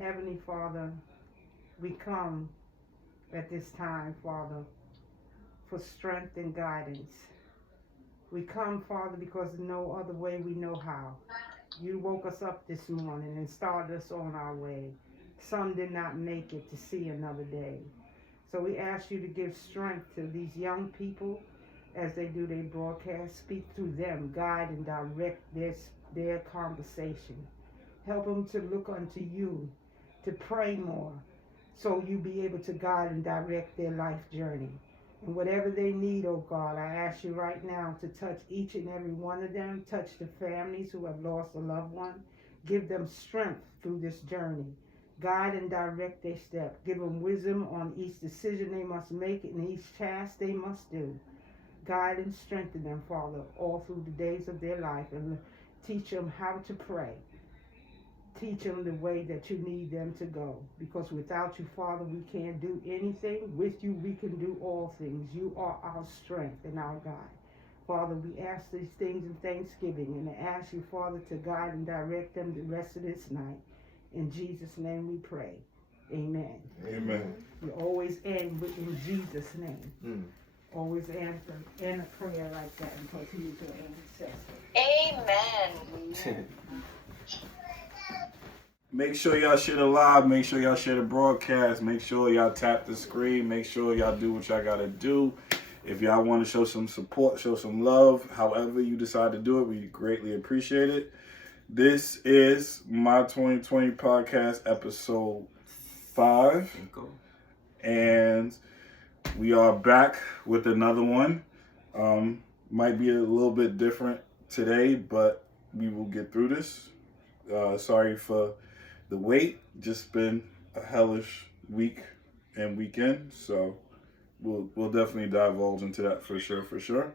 Heavenly Father, we come at this time, Father, for strength and guidance. We come, Father, because no other way we know how. You woke us up this morning and started us on our way. Some did not make it to see another day. So we ask you to give strength to these young people as they do their broadcast. Speak through them, guide and direct their conversation. Help them to look unto you, to pray more, so you be able to guide and direct their life journey. And whatever they need, oh God, I ask you right now to touch each and every one of them, touch the families who have lost a loved one, give them strength through this journey. Guide and direct their step. Give them wisdom on each decision they must make and each task they must do. Guide and strengthen them, Father, all through the days of their life, and teach them how to pray. Teach them the way that you need them to go. Because without you, Father, we can't do anything. With you, we can do all things. You are our strength and our guide. Father, we ask these things in thanksgiving and ask you, Father, to guide and direct them the rest of this night. In Jesus' name we pray. Amen. Amen. We always end with in Jesus' name. Always answer in a prayer like that because he is your intercessor. Amen. Make sure y'all share the live. Make sure y'all share the broadcast. Make sure y'all tap the screen. Make sure y'all do what y'all gotta do. If y'all want to show some support, show some love, however you decide to do it, we greatly appreciate it. This is my 2020 podcast, episode 5. And we are back with another one. Might be a little bit different today, but we will get through this. Sorry for the wait. Just been a hellish week and weekend, so we'll definitely divulge into that for sure.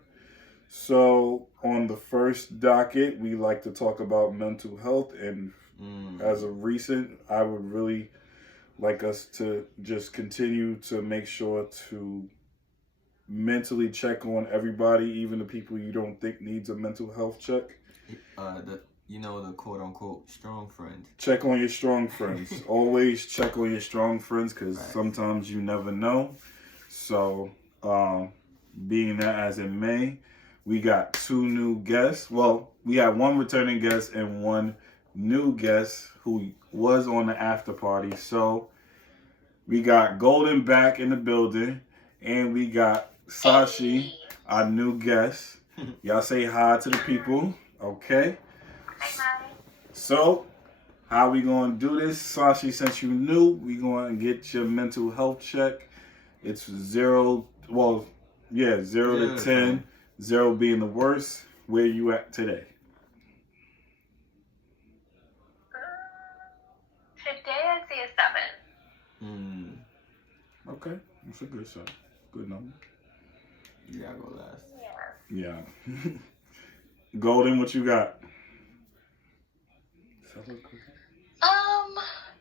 So on the first docket, we like to talk about mental health, and as of recent, I would really like us to just continue to make sure to mentally check on everybody, even the people you don't think needs a mental health check. The quote-unquote strong friend. Check on your strong friends. Always check on your strong friends, because sometimes you never know. So, being that as it may, we got 2 new guests. Well, we have 1 returning guest and 1 new guest who was on the after party. So, we got Golden back in the building, and we got Sashi, our new guest. Y'all say hi to the people, okay? Hi. So, how we gonna do this? Sashi, since you new, we gonna get your mental health check. It's 0 to 10, 0 being the worst. Where you at today? Today I'd say a 7. Okay, that's a good shot. Good number. You gotta go last. Yeah. Yeah. Golden, what you got?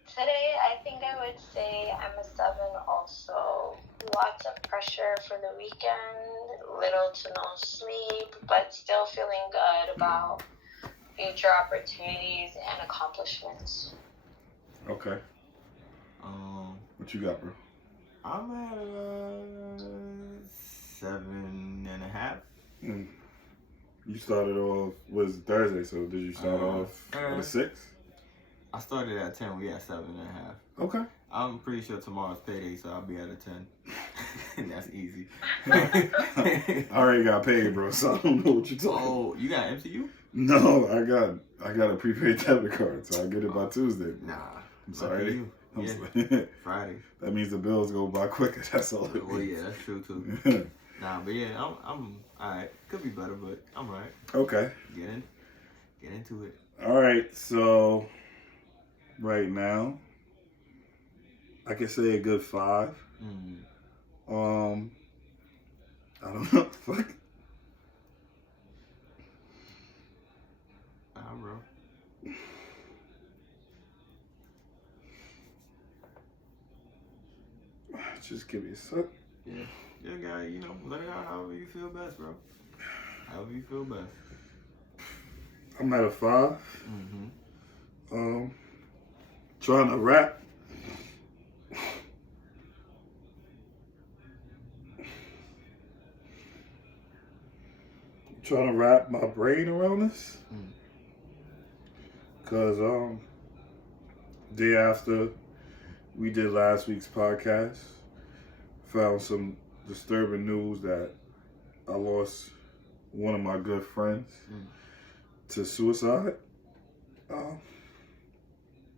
Today I think I would say I'm a 7 also. Lots of pressure for the weekend, little to no sleep, but still feeling good about future opportunities and accomplishments. Okay. What you got, bro? I'm at a 7.5. You started off, was Thursday, so did you start off at a 6? I started at 10, we at 7.5. Okay. I'm pretty sure tomorrow's payday, so I'll be at a 10. That's easy. I already got paid, bro, so I don't know what you're talking about. Oh, you got MCU? No, I got a prepaid debit card, so I'll get it by Tuesday. Nah. I'm sorry. Friday. That means the bills go by quicker, that's all. Well, yeah, that's true, too. Nah, but yeah, I'm alright. Could be better, but I'm alright. Okay. Get into it. Alright, so right now, I can say a good 5. I don't know. Fuck. Bro. Just give me a sec. Yeah. Yeah, guy, let it out however you feel best, bro. However you feel best. I'm at a 5. trying to wrap my brain around this. Because day after we did last week's podcast, found some disturbing news that I lost one of my good friends to suicide.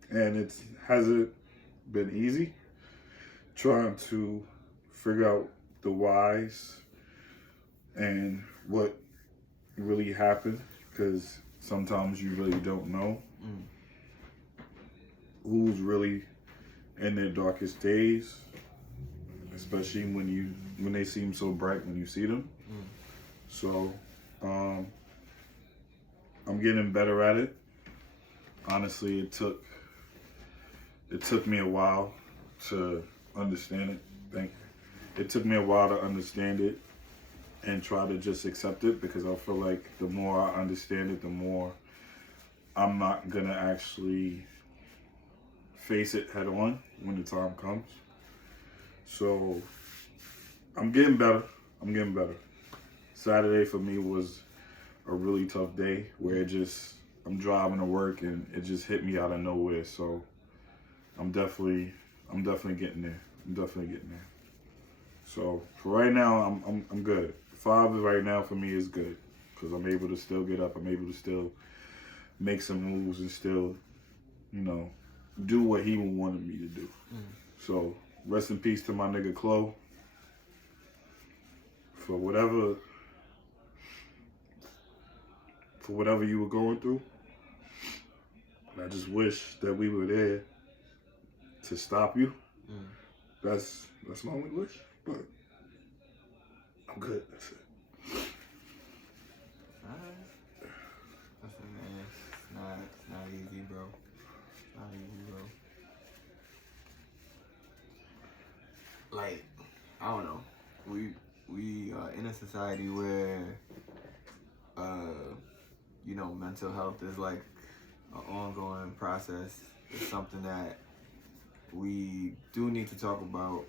And it hasn't been easy trying to figure out the whys and what really happened, because sometimes you really don't know who's really in their darkest days, especially when they seem so bright when you see them. So I'm getting better at it. Honestly, it took me a while to understand it. It took me a while to understand it and try to just accept it, because I feel like the more I understand it, the more I'm not gonna actually face it head on when the time comes. So I'm getting better. Saturday for me was a really tough day where I'm driving to work and it just hit me out of nowhere. So I'm definitely getting there. So for right now, I'm good. 5 right now for me is good, because I'm able to still get up. I'm able to still make some moves and still, do what he wanted me to do. So rest in peace to my nigga Chloe. For whatever you were going through. And I just wish that we were there to stop you. That's my only wish. But I'm good. That's it. Listen, man, it's not easy, bro. Like, I don't know. We are in a society where, mental health is like an ongoing process. It's something that we do need to talk about,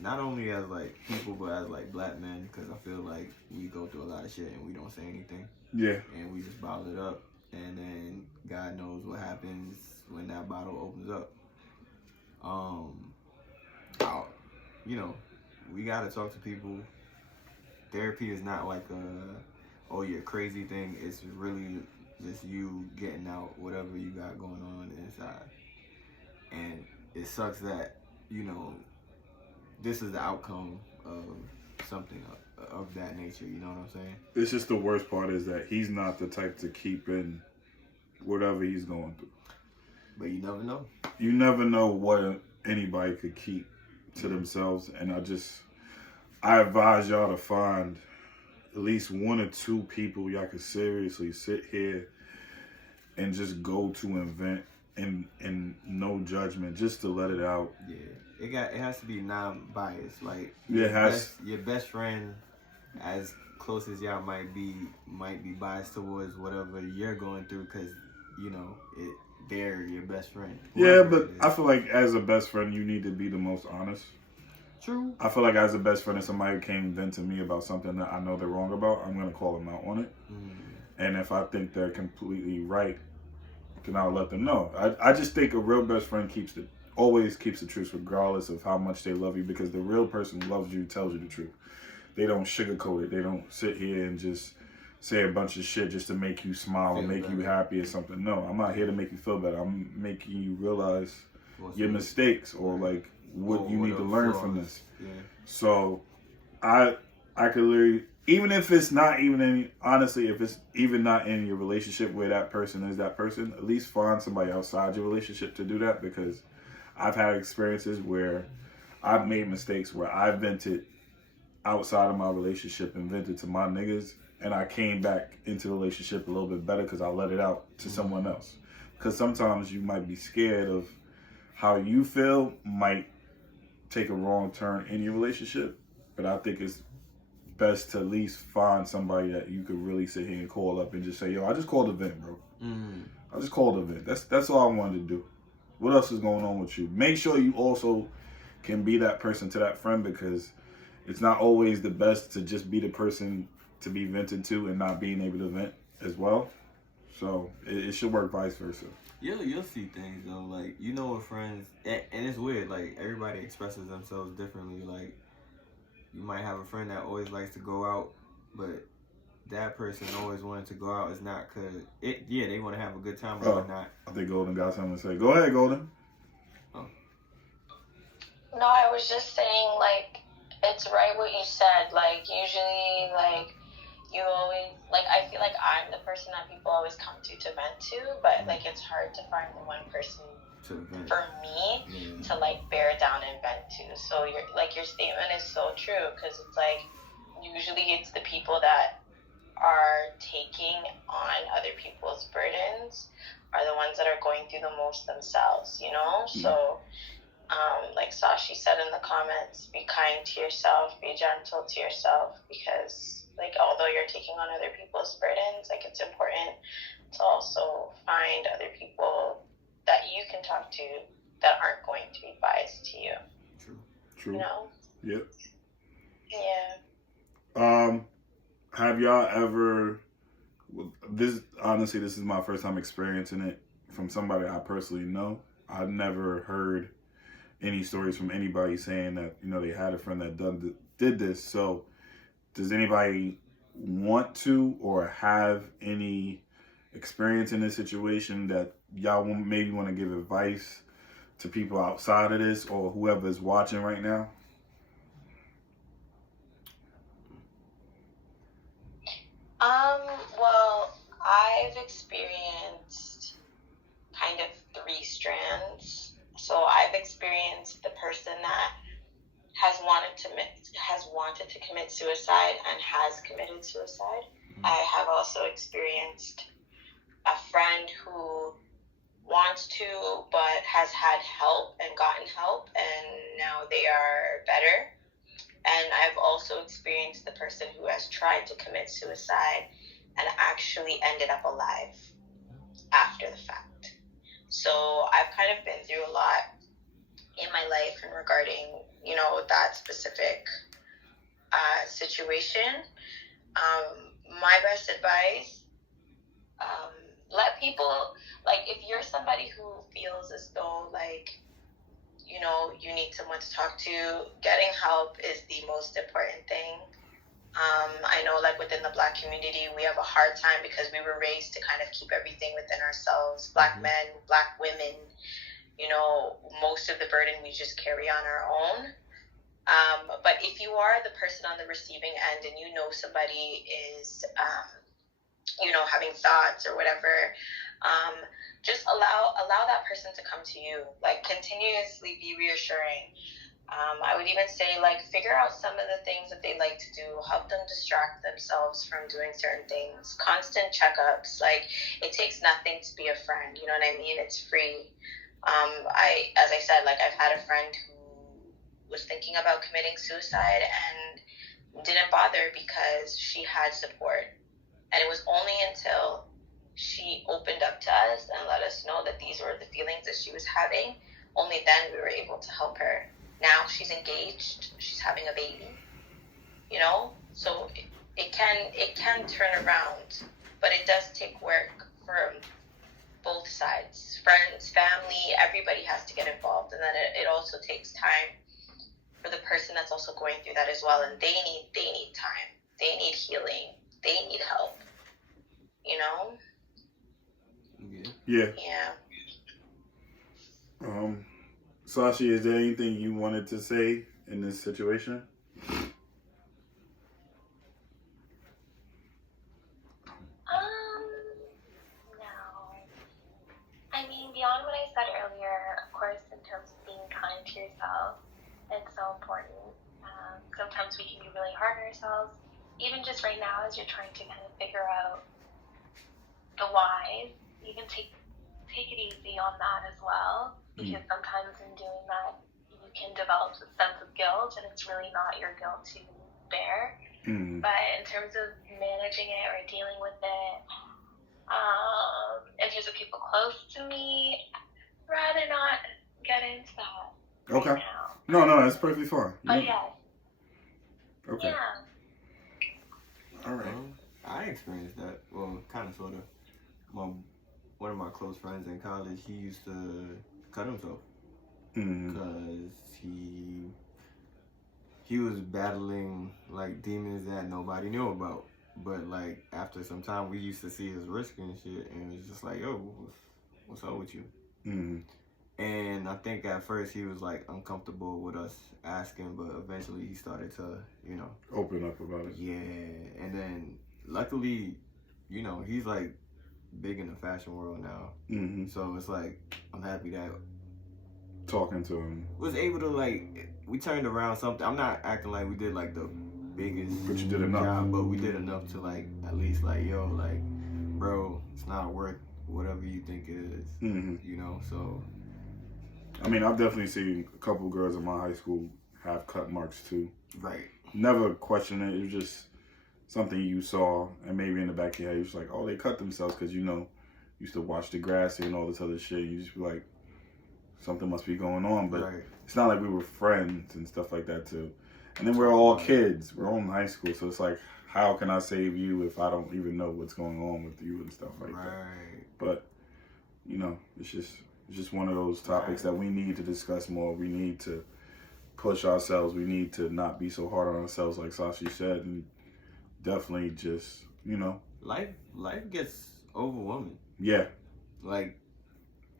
not only as like people, but as like black men, because I feel like we go through a lot of shit and we don't say anything. Yeah. And we just bottle it up, and then God knows what happens when that bottle opens up. We gotta talk to people. Therapy is not like you're crazy thing. It's really just you getting out whatever you got going on inside. And it sucks that, this is the outcome of something of that nature, you know what I'm saying? It's just the worst part is that he's not the type to keep in whatever he's going through. But you never know. You never know what anybody could keep to themselves. And I advise y'all to find at least 1 or 2 people y'all could seriously sit here and just go to and vent and no judgment, just to let it out. Yeah. It has to be non-biased. Like your best friend, as close as y'all might be biased towards whatever you're going through, because they're your best friend. Yeah, but I feel like as a best friend, you need to be the most honest. True. I feel like as a best friend, if somebody came vent to me about something that I know they're wrong about, I'm gonna call them out on it. And if I think they're completely right, then I'll let them know. I just think a real best friend always keeps the truth, regardless of how much they love you, because the real person who loves you tells you the truth. They don't sugarcoat it. They don't sit here and just say a bunch of shit just to make you smile or make you happy or something. No, I'm not here to make you feel better. I'm making you realize your mistakes or like what you need to learn from this. Yeah. So I could literally, even if it's not even in, honestly, if it's even not in your relationship where that person is that person, at least find somebody outside your relationship to do that, because I've had experiences where I've made mistakes where I vented outside of my relationship and vented to my niggas, and I came back into the relationship a little bit better because I let it out to someone else. Because sometimes you might be scared of how you feel might take a wrong turn in your relationship, but I think it's best to at least find somebody that you could really sit here and call up and just say, yo, I just called a vent, bro. I just called a vent. That's all I wanted to do. What else is going on with you? Make sure you also can be that person to that friend, because it's not always the best to just be the person to be vented to and not being able to vent as well. So it should work vice versa. You'll see things though, like, you know, with friends, and it's weird, like, everybody expresses themselves differently. Like, you might have a friend that always likes to go out, but that person always wanted to go out is not because they want to have a good time or whatnot. I think Golden got something to say. Go ahead, Golden. Oh. No, I was just saying, like, it's right what you said. Like, usually, like, you always, like, I feel like I'm the person that people always come to vent to, but, like, it's hard to find the one person for me to, like, bear down and vent to. So, your statement is so true, because it's, like, usually it's the people that are taking on other people's burdens are the ones that are going through the most themselves, you know? So, like Sashi said in the comments, be kind to yourself, be gentle to yourself, because, like, although you're taking on other people's burdens, like, it's important to also find other people that you can talk to that aren't going to be biased to you. True. You know? Yep. Yeah. Have y'all ever, this is my first time experiencing it from somebody I personally know. I've never heard any stories from anybody saying that, you know, they had a friend that did this. So does anybody want to or have any experience in this situation that y'all maybe want to give advice to people outside of this, or whoever is watching right now? Well, I've experienced kind of 3 strands. So I've experienced the person that has wanted to commit suicide and has committed suicide. I have also experienced a friend who wants to but has had help and gotten help, and now they are better. And I've also experienced the person who has tried to commit suicide and actually ended up alive after the fact. So I've kind of been through a lot in my life and regarding, you know, that specific situation. My best advice, let people, like, if you're somebody who feels as though, like, you know, you need someone to talk to, getting help is the most important thing. I know, like, within the Black community, we have a hard time because we were raised to kind of keep everything within ourselves. Black men, Black women, you know, most of the burden we just carry on our own. But if you are the person on the receiving end and you know somebody is, you know, having thoughts or whatever, just allow that person to come to you. Like, continuously be reassuring. I would even say, like, figure out some of the things that they like to do. Help them distract themselves from doing certain things. Constant checkups. Like, it takes nothing to be a friend. You know what I mean? It's free. As I said, like, I've had a friend who was thinking about committing suicide and didn't bother because she had support. And it was only until she opened up to us and let us know that these were the feelings that she was having, only then we were able to help her. Now she's engaged, she's having a baby, you know? So it can turn around, but it does take work from both sides. Friends, family, everybody has to get involved, and then it also takes time for the person that's also going through that as well, and they need time, they need healing, they need help, you know? Yeah. Sashi, is there anything you wanted to say in this situation? No. I mean, beyond what I said earlier, of course, in terms of being kind to yourself, it's so important. Sometimes we can be really hard on ourselves. Even just right now, as you're trying to kind of figure out the whys, you can take it easy on that as well, because sometimes in doing that, you can develop a sense of guilt, and it's really not your guilt to bear. But in terms of managing it or dealing with it, in terms of people close to me, rather not get into that Okay. right now. No, that's perfectly fine. But yes. Okay. Yeah. All right. I experienced that. Well, kind of, sort of. One of my close friends in college, he used to cut himself because he was battling like demons that nobody knew about. But like after some time, we used to see his risk and shit, and it was just like, yo, what's up with you? And I think at first he was like uncomfortable with us asking, but eventually he started to, open up about it. Yeah, and then luckily, he's like big in the fashion world now. So it's like I'm happy that talking to him was able to we turned around something. I'm not acting like we did like the biggest but you did enough job, but we did enough to at least bro, it's not worth whatever you think it is. So I mean, I've definitely seen a couple girls in my high school have cut marks too. Right. Never questioned it. It was just something you saw, and maybe in the back of your head, you was like, oh, they cut themselves because, used to watch Degrassi and all this other shit. You just be like, something must be going on. But It's not like we were friends and stuff like that too. And then we're all kids. We're all in high school. So it's like, how can I save you if I don't even know what's going on with you and stuff like that? But, it's just one of those topics that we need to discuss more. We need to push ourselves. We need to not be so hard on ourselves, like Sashi said, and definitely just, life gets overwhelming. Yeah. Like,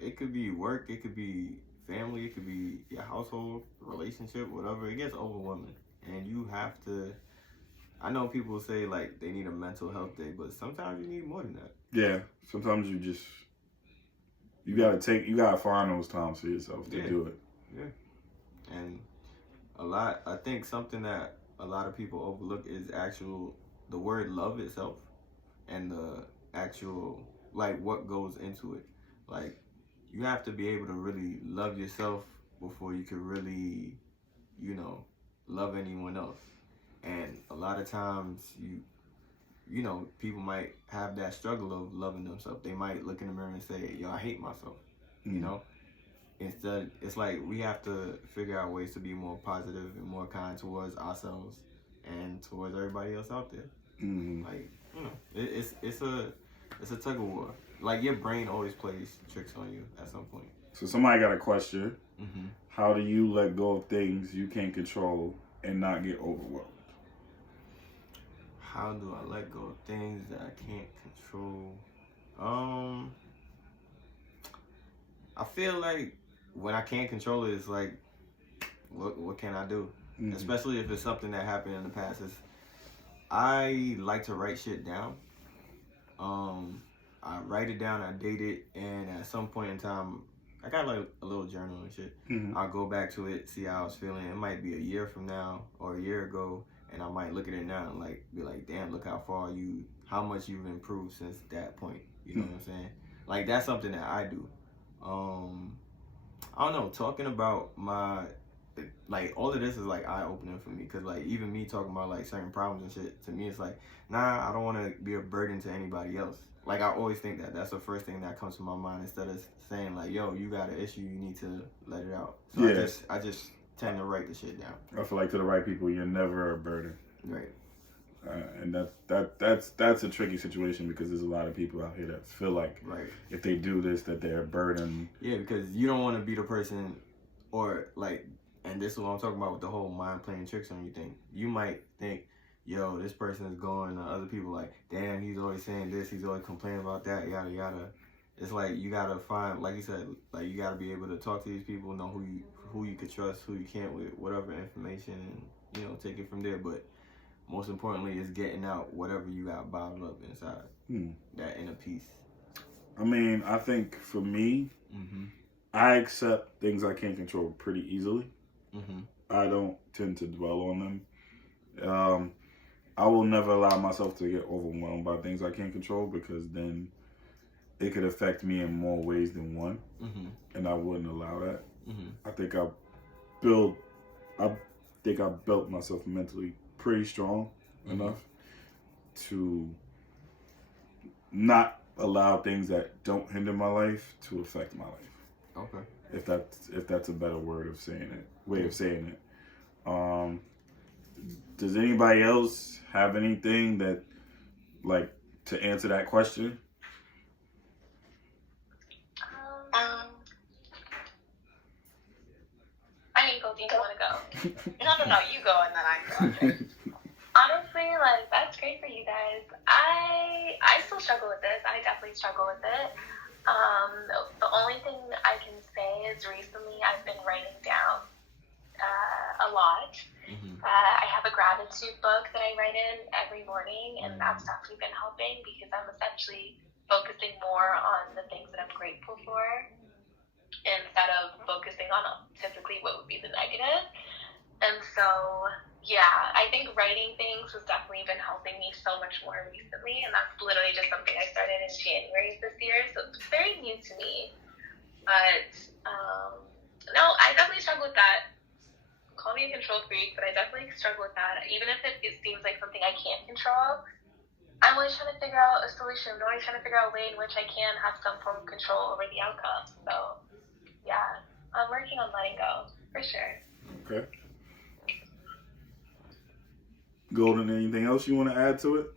it could be work, it could be family, it could be your household, relationship, whatever. It gets overwhelming, and you have to. I know people say they need a mental health day, but sometimes you need more than that. Yeah. Sometimes you gotta find those times for yourself to do it. Yeah. And I think something that a lot of people overlook is the word love itself, and the actual what goes into it. You have to be able to really love yourself before you can really, love anyone else. And a lot of times people might have that struggle of loving themselves. They might look in the mirror and say, yo, I hate myself. Instead, it's we have to figure out ways to be more positive and more kind towards ourselves and towards everybody else out there. It's a tug of war. Your brain always plays tricks on you at some point. So somebody got a question. How do you let go of things you can't control and not get overwhelmed? How do I let go of things that I can't control? I feel like when I can't control it, it's what can I do? Especially if it's something that happened in the past. I like to write shit down. I write it down, I date it, and at some point in time, I got a little journal and shit. I'll go back to it, see how I was feeling. It might be a year from now or a year ago, and I might look at it now and be like, damn, look how much you've improved since that point. You know what I'm saying? That's something that I do. I don't know, talking about all of this is eye-opening for me, because even me talking about certain problems and shit, to me it's nah, I don't want to be a burden to anybody else. I always think that's the first thing that comes to my mind, instead of saying yo, you got an issue, you need to let it out. So I just tend to write the shit down. I feel to the right people, you're never a burden. Right. And that's a tricky situation, because there's a lot of people out here that feel if they do this, that they're a burden. Yeah, because you don't want to be the person, or and this is what I'm talking about with the whole mind playing tricks on you thing. You might think, yo, this person is going to other people damn, he's always saying this, he's always complaining about that, yada yada. It's you gotta find, like you said, you gotta be able to talk to these people, know who you could trust, who you can't, with whatever information, and take it from there. But most importantly is getting out whatever you got bottled up inside. That inner peace. I mean, I think for me, I accept things I can't control pretty easily. I don't tend to dwell on them. I will never allow myself to get overwhelmed by things I can't control, because then it could affect me in more ways than one, and I wouldn't allow that. I think I built myself mentally pretty strong enough to not allow things that don't hinder my life to affect my life. Okay. If that's a better way of saying it. Does anybody else have anything that like to answer that question? I mean, go. Do you want to go? No, you go and then I go. Honestly, like, that's great for you guys. I still struggle with this. I definitely struggle with it. The only thing I can say is recently I've been writing down a lot. Mm-hmm. I have a gratitude book that I write in every morning, and that's definitely been helping because I'm essentially focusing more on the things that I'm grateful for instead of focusing on typically what would be the negative. And so, yeah, I think writing things has definitely been helping me so much more recently, and that's literally just something I started in January this year, so it's very new to me. But, no, I definitely struggle with that. Call me a control freak, but I definitely struggle with that. Even if it seems like something I can't control, I'm always trying to figure out a solution. I'm always trying to figure out a way in which I can have some form of control over the outcome. So, yeah, I'm working on letting go, for sure. Okay. Golden, anything else you want to add to it?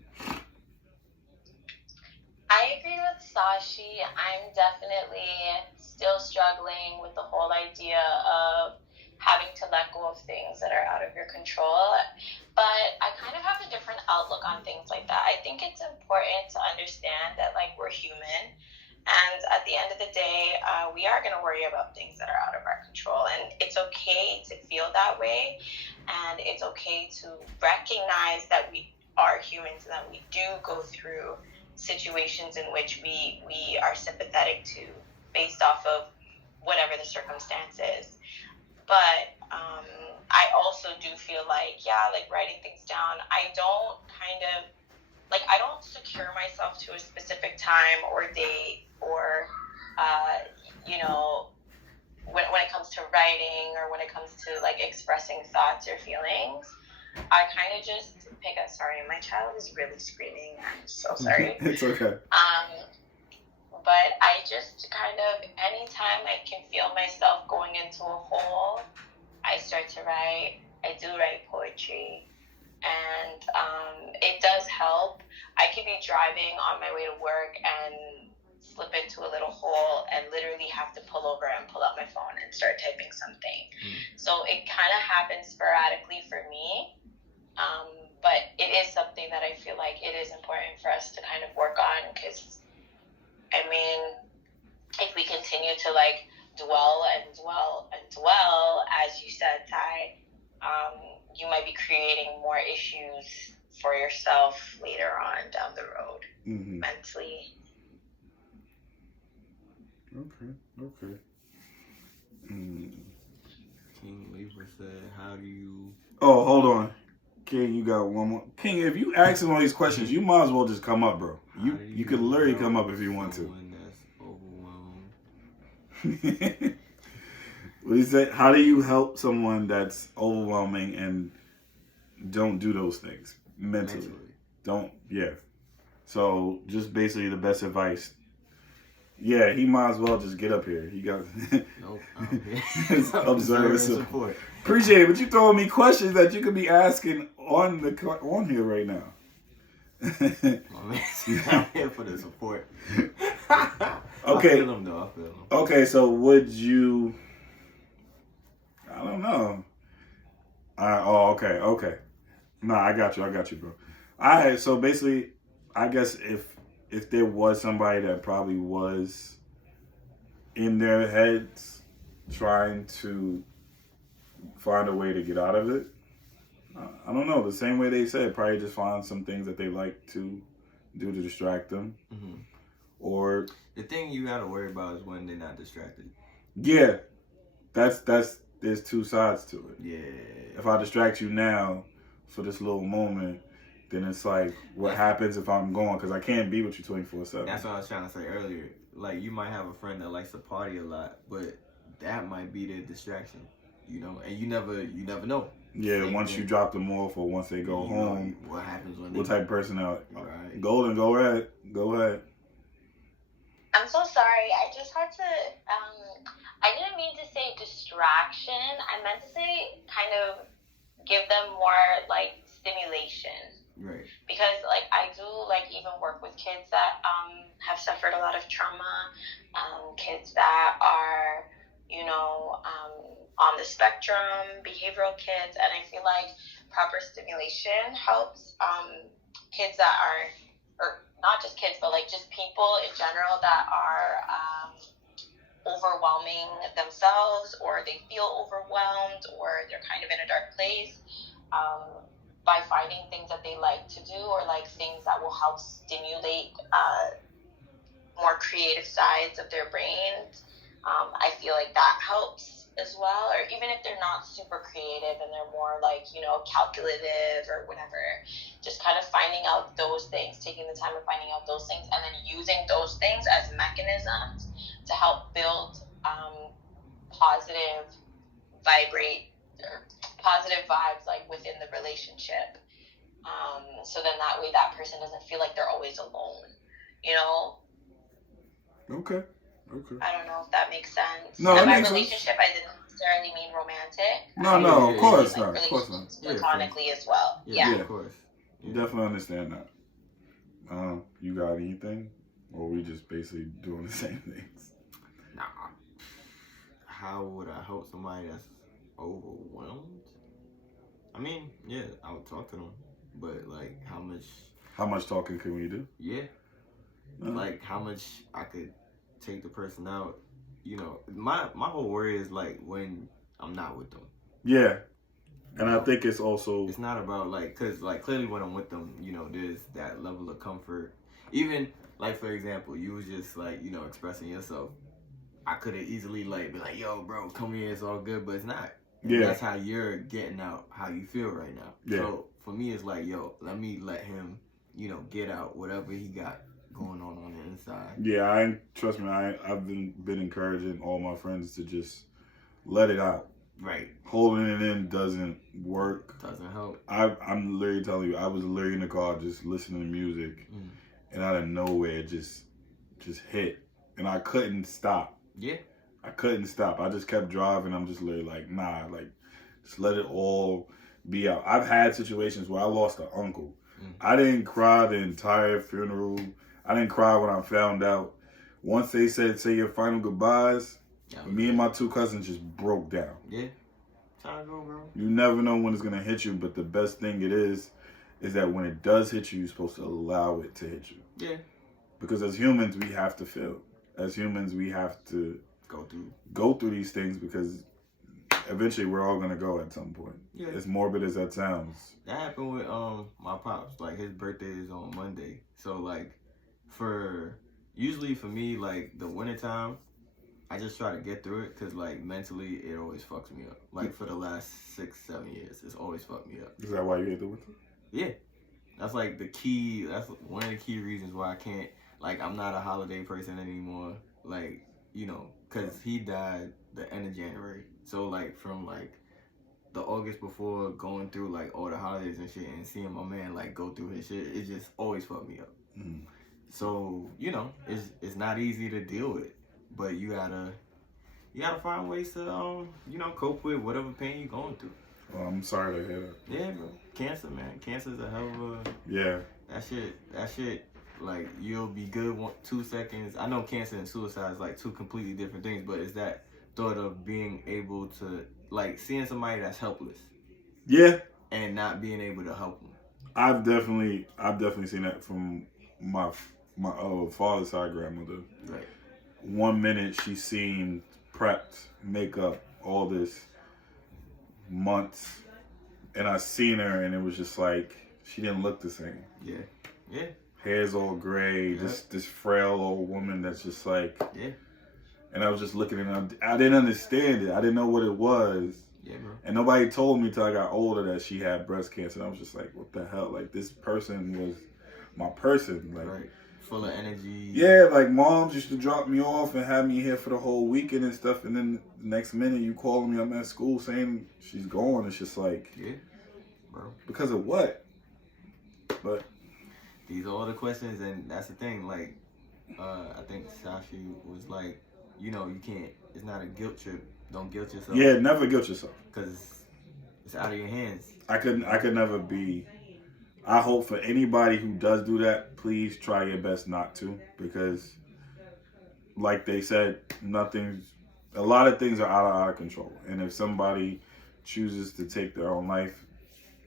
I agree with Sashi. I'm definitely still struggling with the whole idea of having to let go of things that are out of your control. But I kind of have a different outlook on things like that. I think it's important to understand that, like, we're human. And at the end of the day, we are going to worry about things that are out of our control. And it's okay to feel that way. And it's okay to recognize that we are humans and that we do go through situations in which we are sympathetic to based off of whatever the circumstances. But I also do feel like, like writing things down, I don't secure myself to a specific time or date or, when it comes to writing or when it comes to like expressing thoughts or feelings, I kind of just pick up. Sorry, my child is really screaming. I'm so sorry. It's okay. But I just kind of, anytime I can feel myself going into a hole, I start to write. I do write poetry. And it does help. I could be driving on my way to work and slip into a little hole and literally have to pull over and pull out my phone and start typing something. So it kind of happens sporadically for me. But it is something that I feel like it is important for us to kind of work on because, I mean, if we continue to like dwell, as you said, Ty, you might be creating more issues for yourself later on down the road, mentally. Okay. King Libra said, how do you... Oh, hold on. King, you got one more. King, if you ask him all these questions, you might as well just come up, bro. You could literally come up if you want to. Someone that's overwhelmed. What he said, how do you help someone that's overwhelming and don't do those things mentally? So just basically the best advice. Yeah, he might as well just get up here. He got Nope. observe support. Appreciate it, but you throwing me questions that you could be asking on here right now. I'm here for the support. Okay. I feel him though. Okay, so would you? I don't know. Okay. Nah, I got you, bro. Alright, so basically, I guess if there was somebody that probably was in their heads trying to find a way to get out of it, I don't know. The same way they said, probably just find some things that they like to do to distract them. Mm-hmm. Or the thing you gotta worry about is when they're not distracted. Yeah, that's there's two sides to it. Yeah. If I distract you now for this little moment, then it's like, what happens if I'm gone? Because I can't be with you 24/7. That's what I was trying to say earlier. Like, you might have a friend that likes to party a lot, but that might be their distraction, and you never know. Yeah, once you drop them off or once they go home, what happens when what type of personality? Right. Golden, go ahead. I'm so sorry. I just had to. I didn't mean to say distraction. I meant to say kind of give them more like stimulation. Right. Because like I do like even work with kids that have suffered a lot of trauma, kids that are, you know, on the spectrum, behavioral kids, and I feel like proper stimulation helps kids that are, or not just kids, but like just people in general that are overwhelming themselves, or they feel overwhelmed, or they're kind of in a dark place. By finding things that they like to do, or like things that will help stimulate more creative sides of their brains, I feel like that helps as well. Or even if they're not super creative and they're more like, you know, calculative or whatever, just kind of finding out those things, taking the time of finding out those things, and then using those things as mechanisms to help build positive positive vibes like within the relationship. So then that way that person doesn't feel like they're always alone, you know? Okay. I don't know if that makes sense. No, and that by makes relationship, sense. I didn't necessarily mean romantic. No, of course like not. Of course not. Platonically as well. Yeah, of course. Yeah. Definitely understand that. You got anything? Or we just basically doing the same things? Nah. How would I help somebody that's overwhelmed? I mean, yeah, I would talk to them, but like, How much talking can we do? Yeah, like how much I could take the person out. You know, my whole worry is like when I'm not with them. Yeah, and You I know? think it's also It's not about like, cause like clearly when I'm with them, you know, there's that level of comfort. Even like for example, you was just like, you know, expressing yourself. I could have easily like be like, yo, bro, come here, it's all good, but it's not. Yeah. That's how you're getting out how you feel right now. Yeah. So for me, it's like, yo, let him, you know, get out whatever he got going on the inside. Yeah, trust me, I've been encouraging all my friends to just let it out. Right. Holding it in doesn't work. Doesn't help. I'm literally telling you, I was literally in the car just listening to music, and out of nowhere it just hit, and I couldn't stop. Yeah. I couldn't stop. I just kept driving. I'm just literally like, nah, like, just let it all be out. I've had situations where I lost an uncle. I didn't cry the entire funeral. I didn't cry when I found out. Once they said, say your final goodbyes, me and my two cousins just broke down. Yeah. Time to go, bro. You never know when it's going to hit you, but the best thing it is that when it does hit you, you're supposed to allow it to hit you. Yeah. Because as humans, we have to feel. As humans, we have to go through these things, because eventually we're all gonna go at some point. Yeah. As morbid as that sounds. That happened with my pops. Like his birthday is on Monday. So like usually for me, like the wintertime, I just try to get through it, because like mentally it always fucks me up. Like for the last 6-7 years, it's always fucked me up. Is that why you hate the winter? Yeah. That's like that's one of the key reasons why I can't, like, I'm not a holiday person anymore. Like, you know, because he died the end of January. So, like, from, like, the August before, going through, like, all the holidays and shit, and seeing my man, like, go through his shit, it just always fucked me up. So, you know, it's not easy to deal with. But you gotta find ways to, you know, cope with whatever pain you're going through. Well, I'm sorry to hear that. Yeah, bro. Cancer, man. Cancer's a hell of a... Yeah. That shit, like, you'll be good 2 seconds. I know cancer and suicide is, like, two completely different things, but it's that thought of being able to, like, seeing somebody that's helpless. Yeah. And not being able to help them. I've definitely seen that from my father's side grandmother. Right. 1 minute she seemed prepped, makeup, all this, months, and I seen her and it was just like she didn't look the same. Yeah. Yeah. Hair's all gray, this frail old woman that's just like, yeah. And I was just looking at her. I didn't understand it. I didn't know what it was. Yeah, bro. And nobody told me till I got older that she had breast cancer. And I was just like, what the hell? Like, this person was my person. Like, right. Full of energy. Yeah, like moms used to drop me off and have me here for the whole weekend and stuff. And then the next minute you calling me, I'm at school saying she's gone. It's just like, yeah, bro. Because of what? But these are all the questions, and that's the thing. Like, I think Sashi was like, you know, you can't. It's not a guilt trip. Don't guilt yourself. Yeah, never guilt yourself. Because it's out of your hands. I could never be. I hope for anybody who does do that, please try your best not to, because, like they said, a lot of things are out of our control, and if somebody chooses to take their own life,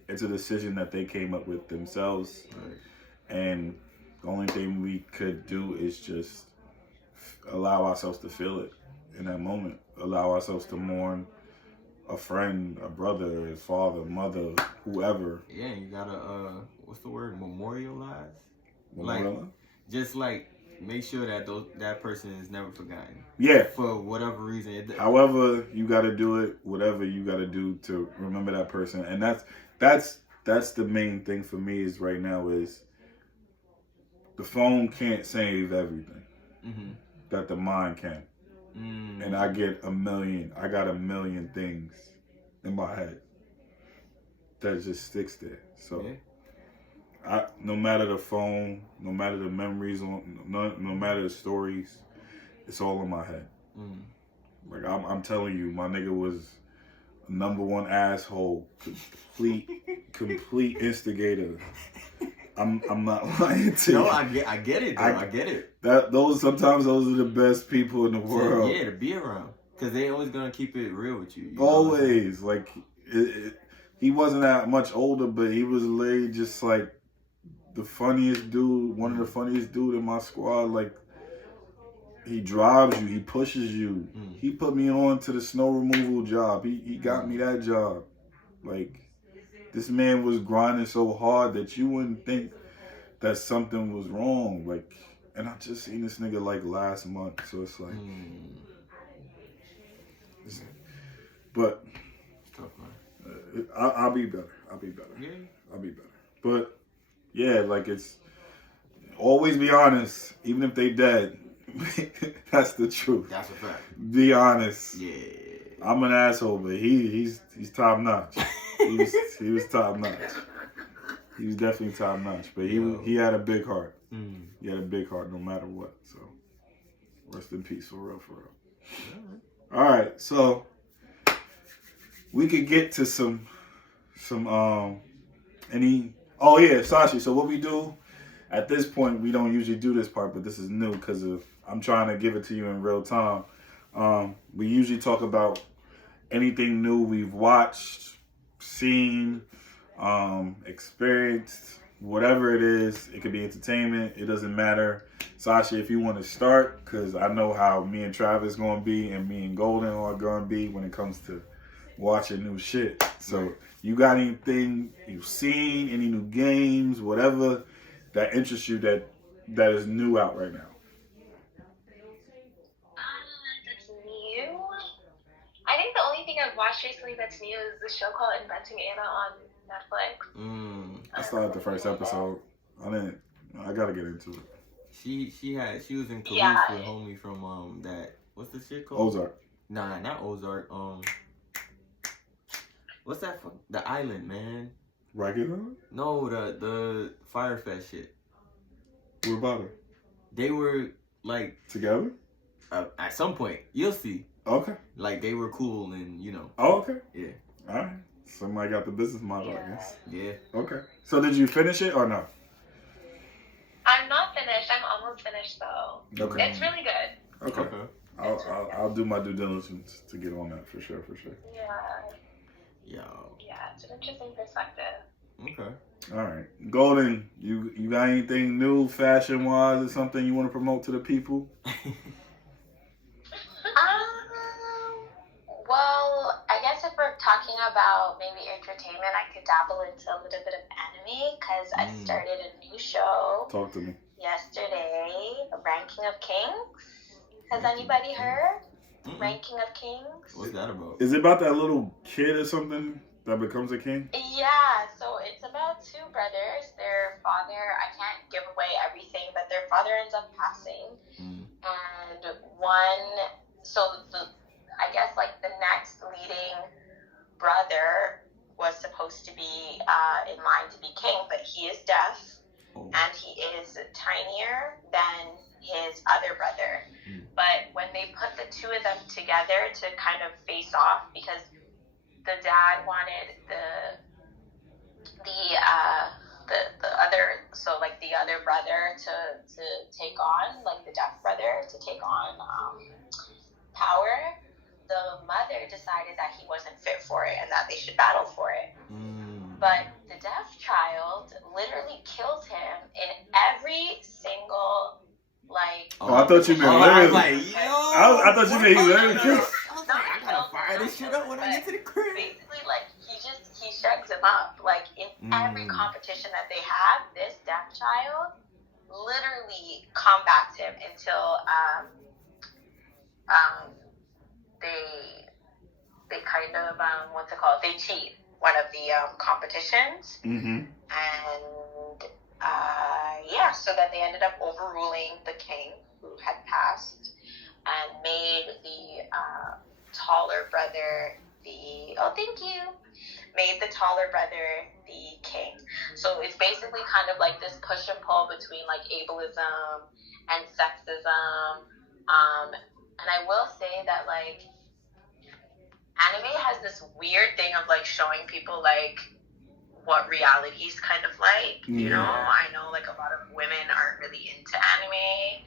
it's a decision that they came up with themselves, Right. and the only thing we could do is just allow ourselves to feel it in that moment, allow ourselves to mourn a friend, a brother, his father, mother, whoever. Yeah, you gotta what's the word? Memorialize. Memorialize? Like, just like make sure that that person is never forgotten. Yeah. For whatever reason. However you got to do it, whatever you got to do to remember that person, and that's the main thing for me is right now is the phone can't save everything that the mind can. And I got a million things in my head that just sticks there. So no matter the phone, no matter the memories, no matter the stories, it's all in my head. Like I'm telling you, my nigga was #1 asshole, complete instigator. I'm not lying to you. No, I get it though. I get it. Sometimes those are the best people in the world. Yeah, to be around, because they always gonna keep it real with you. Always, like he wasn't that much older, but he was laid just like the funniest dude, one of the funniest dude in my squad. Like he drives you, he pushes you. He put me on to the snow removal job. He got me that job. Like this man was grinding so hard that you wouldn't think that something was wrong. Like, and I just seen this nigga like last month, so it's like, but I'll be better. Yeah. I'll be better. But yeah, like it's always be honest, even if they dead. That's the truth. That's a fact. Be honest. Yeah. I'm an asshole, but he's top notch. He was top notch. He was definitely top notch. But he had a big heart. He had a big heart no matter what. So rest in peace, for real. All right, so we could get to some Sashi. So what we do at this point, we don't usually do this part, but this is new because I'm trying to give it to you in real time. We usually talk about anything new we've watched, seen, experienced, whatever it is. It could be entertainment. It doesn't matter. Sasha, if you want to start, because I know how me and Travis going to be and me and Golden are going to be when it comes to watching new shit. So you got anything you've seen, any new games, whatever that interests you that is new out right now? That's new. I think the only thing I've watched recently that's new is the show called Inventing Anna on Netflix. I started the first episode. I gotta get into it. She was in cahoots with homie from that, what's the shit called? Ozark. Nah, not Ozark. What's that? The island, man. Regular? No, the Fire Fest shit. What about her? They were like together. At some point, you'll see. Okay. Like they were cool, and you know. Oh, okay. Yeah. All right. Somebody got the business model, I guess. Yeah. Okay. So did you finish it or no? I'm not finished. I'm almost finished though. Okay. It's really good. Okay. I'll do my due diligence to get on that for sure. Yeah. Yo. Yeah, it's an interesting perspective. Okay. All right. Golden, you got anything new fashion wise or something you want to promote to the people? Well, I guess if we're talking about maybe entertainment, I could dabble into a little bit of anime because I started a new show. Talk to me. Yesterday, Ranking of Kings. Has anybody heard? Ranking of Kings? What's that about? Is it about that little kid or something that becomes a king? Yeah, so it's about two brothers. Their father, I can't give away everything, but their father ends up passing. And I guess like the next leading brother was supposed to be in line to be king, but he is deaf. And he is tinier than his other brother. But when they put the two of them together to kind of face off, because the dad wanted the other, so like the other brother to take on, like the deaf brother to take on power, the mother decided that he wasn't fit for it and that they should battle for it. But the deaf child literally kills him in every single, like... Oh, I thought you meant literally. I thought you meant he literally killed. I gotta fire this shit up when I get to the crib. Basically, like, he shugs him up. Like, in every competition that they have, this deaf child literally combats him until they kind of what's it called? They cheat one of the competitions, and yeah, so then they ended up overruling the king who had passed and made the taller brother made the taller brother the king. So it's basically kind of like this push and pull between like ableism and sexism. And I will say that like anime has this weird thing of like showing people like what reality is kind of like, you know. I know like a lot of women aren't really into anime,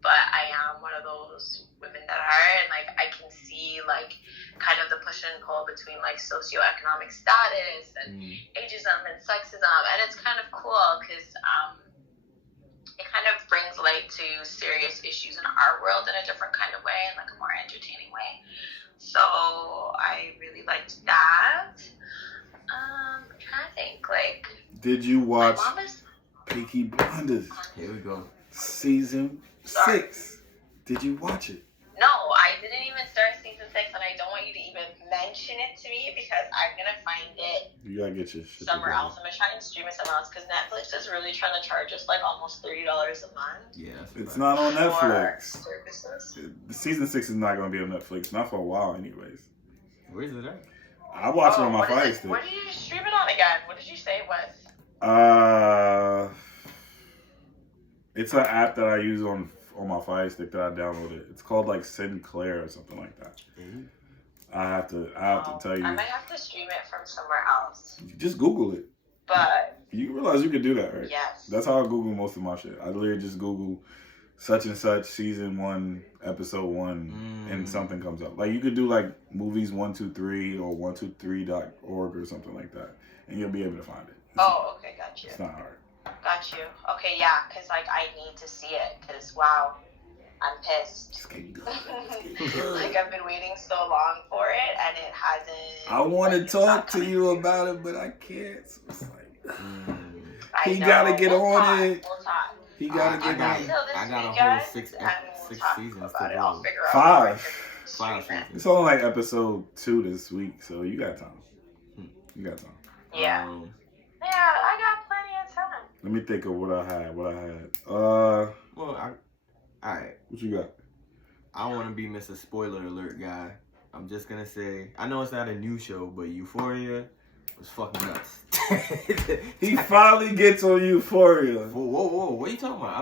but I am one of those women that are, and like I can see like kind of the push and pull between like socioeconomic status and ageism and sexism, and it's kind of cool because it kind of brings light to serious issues in our world in a different kind of way, and like a more entertaining way. So I really liked that. I'm trying to think, like... Did you watch Peaky Blinders? Here we go. Season 6. Did you watch it? No, I didn't even start season 6, and I don't want you to even mention it to me because I'm going to find it You gotta get your shit somewhere together. else. I'm going to try and stream it somewhere else because Netflix is really trying to charge us like almost $30 a month. Yeah, It's not on for Netflix. services. Season 6 is not gonna be on Netflix. Not for a while, anyways. Where's it at? I watch it on my what is Fire it? Stick. What did you stream it on again? What did you say it was? It's an app that I use on my Fire Stick that I downloaded. It's called like Sinclair or something like that. I have to tell you. I might have to stream it from somewhere else. Just Google it. But You realize you can do that, right? yes. That's how I Google most of my shit. I literally just Google such and such season 1, episode 1, and something comes up. Like you could do like movies 123 or 123.org or something like that, and you'll be able to find it. Oh, okay, got you. It's not hard. Got you. Okay, yeah, because like I need to see it because wow, I'm pissed. Just keep going. Like I've been waiting so long for it and it hasn't. I want to like, it's not talk to coming you through. about it, but I can't. So it's like, I he know. gotta get We'll on talk. it. We'll talk. He gotta get on it. Until this I got a weekend, whole six and we'll talk seasons about to it. I'll go. figure out 5. where I can stream 5 it. seasons. It's only like episode 2 this week, so you got time. You got time. Yeah. Yeah, I got plenty of time. Let me think of what I had. Well, alright. What you got? I want to be Mr. Spoiler Alert guy. I'm just gonna say, I know it's not a new show, but Euphoria was fucking nuts. He finally gets on Euphoria. Whoa, what are you talking about?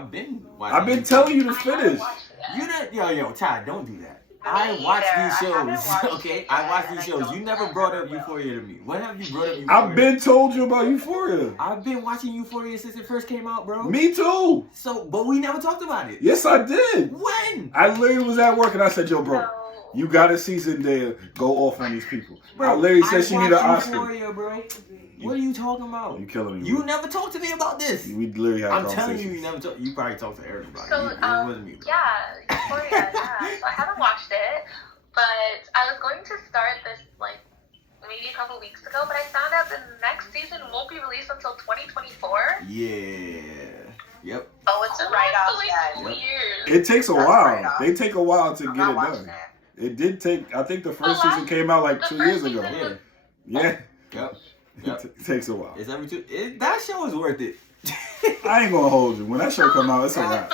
I've been telling you to I haven't finish. watched it. You didn't, yo, Ty, don't do that. Me I watch either. these I haven't shows, watched okay? it I yet, watch and these I shows. don't You never think brought I up will. Euphoria to me. When have you brought up Euphoria? I've been told you about Euphoria. I've been watching Euphoria since it first came out, bro. Me too. So, but we never talked about it. Yes, I did. When? I literally was at work and I said, yo, bro, So, you got a season there. Go off on these people. Bro, I literally said she need an watched Oscar. Euphoria, bro. What are you talking about? You killing me. You bro. never talked to me about this. We literally had I'm telling you, conversations. you never talked. You probably talked to Eric about So, it. It wasn't me, bro. yeah, Euphoria, yeah. So I haven't watched it, but I was going to start this, like, maybe a couple weeks ago, but I found out the next season won't be released until 2024. Yeah. Yep. Oh, it's a write-off like then. 2 years. It takes a That's while. right off. They take a while to I'm get not it watching done. it. It did take, I think the first The season came out like the 2 first years ago. season Yeah. Yeah. Yep. It takes a while. It's every two. That show is worth it. I ain't gonna hold you. When that show come out, it's a wrap.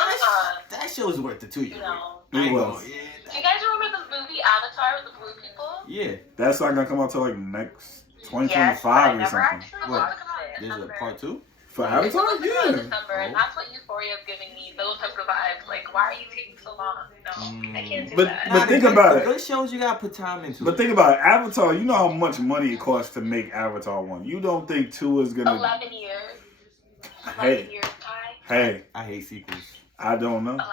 That show is worth it too, You know. It was. Do you guys remember the movie Avatar with the blue people? Yeah. That's not gonna come out till like next 2025 Yes, but I or never something. actually What? watched it. There's a part 2. For Avatar? It's supposed to come out in Yeah. December, and that's what Euphoria is giving me. Those types of vibes. Like, why are you taking so long? No, I can't do that. But think about it. Good shows you gotta put time into. But think about it. Avatar, you know how much money it costs to make Avatar 1. You don't think 2 is gonna... 11 years. 11 Hey. years, Ty. Hey, I hate sequels. I don't know. 11.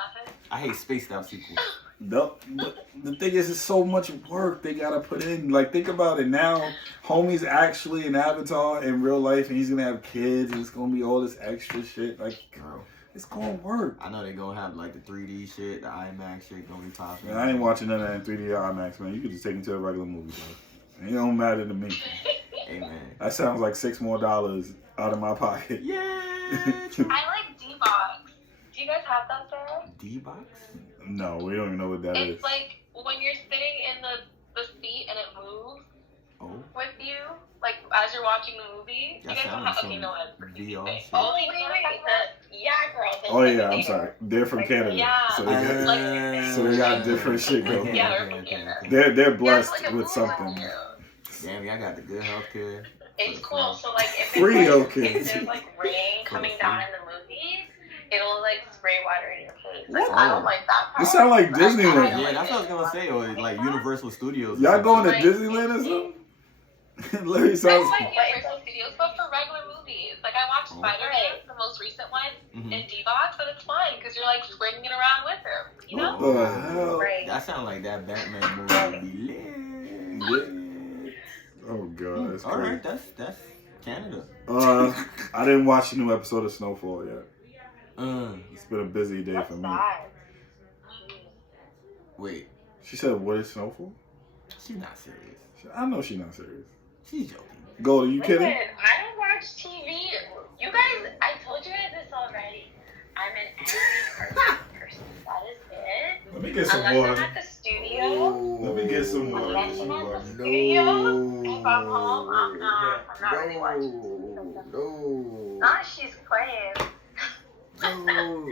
I hate spaced out sequels. But the thing is, it's so much work they gotta put in. Like, think about it now. Homie's actually an Avatar in real life, and he's gonna have kids, and it's gonna be all this extra shit. Like, Bro, it's gonna work. I know they're gonna have like the 3D shit, the IMAX shit gonna be popping. Man, I ain't watching none of that in 3D or IMAX, man. You could just take me to a regular movie, bro. It don't matter to me. Hey man. That sounds like $6 more out of my pocket. Yeah. I like D-Box. Do you guys have that there? D-Box? No, we don't even know what that is. It's like when you're sitting in the seat and it moves Oh. with you, like as you're watching the movie. That you guys don't sounds have, okay, some no, VR shit. oh, wait, yeah, girl. Oh yeah, I'm sorry. They're from Canada, Yeah. so they got different shit going. Yeah, on. we're from Canada. They're Yeah, blessed it's like a with movie something. venue. Damn, y'all got the good healthcare. It's cool. So like if Free, it's like, okay. if there's like rain coming down in the movie, it'll like spray water in your face. Like What? I don't like that part. This sound like but I Disneyland. don't Yeah, like that's what I was it. gonna say, or like Universal Studios. or Y'all going to Like, Disneyland or something? Larry I sounds. like Universal Studios, but for regular movies. Like I watched Oh. Spider-Man, the most recent one, Mhm. in D-Box, but it's fine because you're like swinging around with him. You know? What the hell? Right. That sounds like that Batman movie would be lit. Oh god, that's All crazy. right, that's Canada. I didn't watch the new episode of Snowfall yet. Uh, It's been a busy day What's for me. that? wait, She said, "What is Snowfall?" she's not serious. I know she's not serious. She's joking. Gold, are you Listen, kidding? I don't watch TV. You guys, I told you guys this already. I'm an anime person. That is it. Let me get Unless I'm at the studio. Let me get some water. Unless I'm at the studio. If I'm home, I'm not really watching. No. Ah, she's playing. No.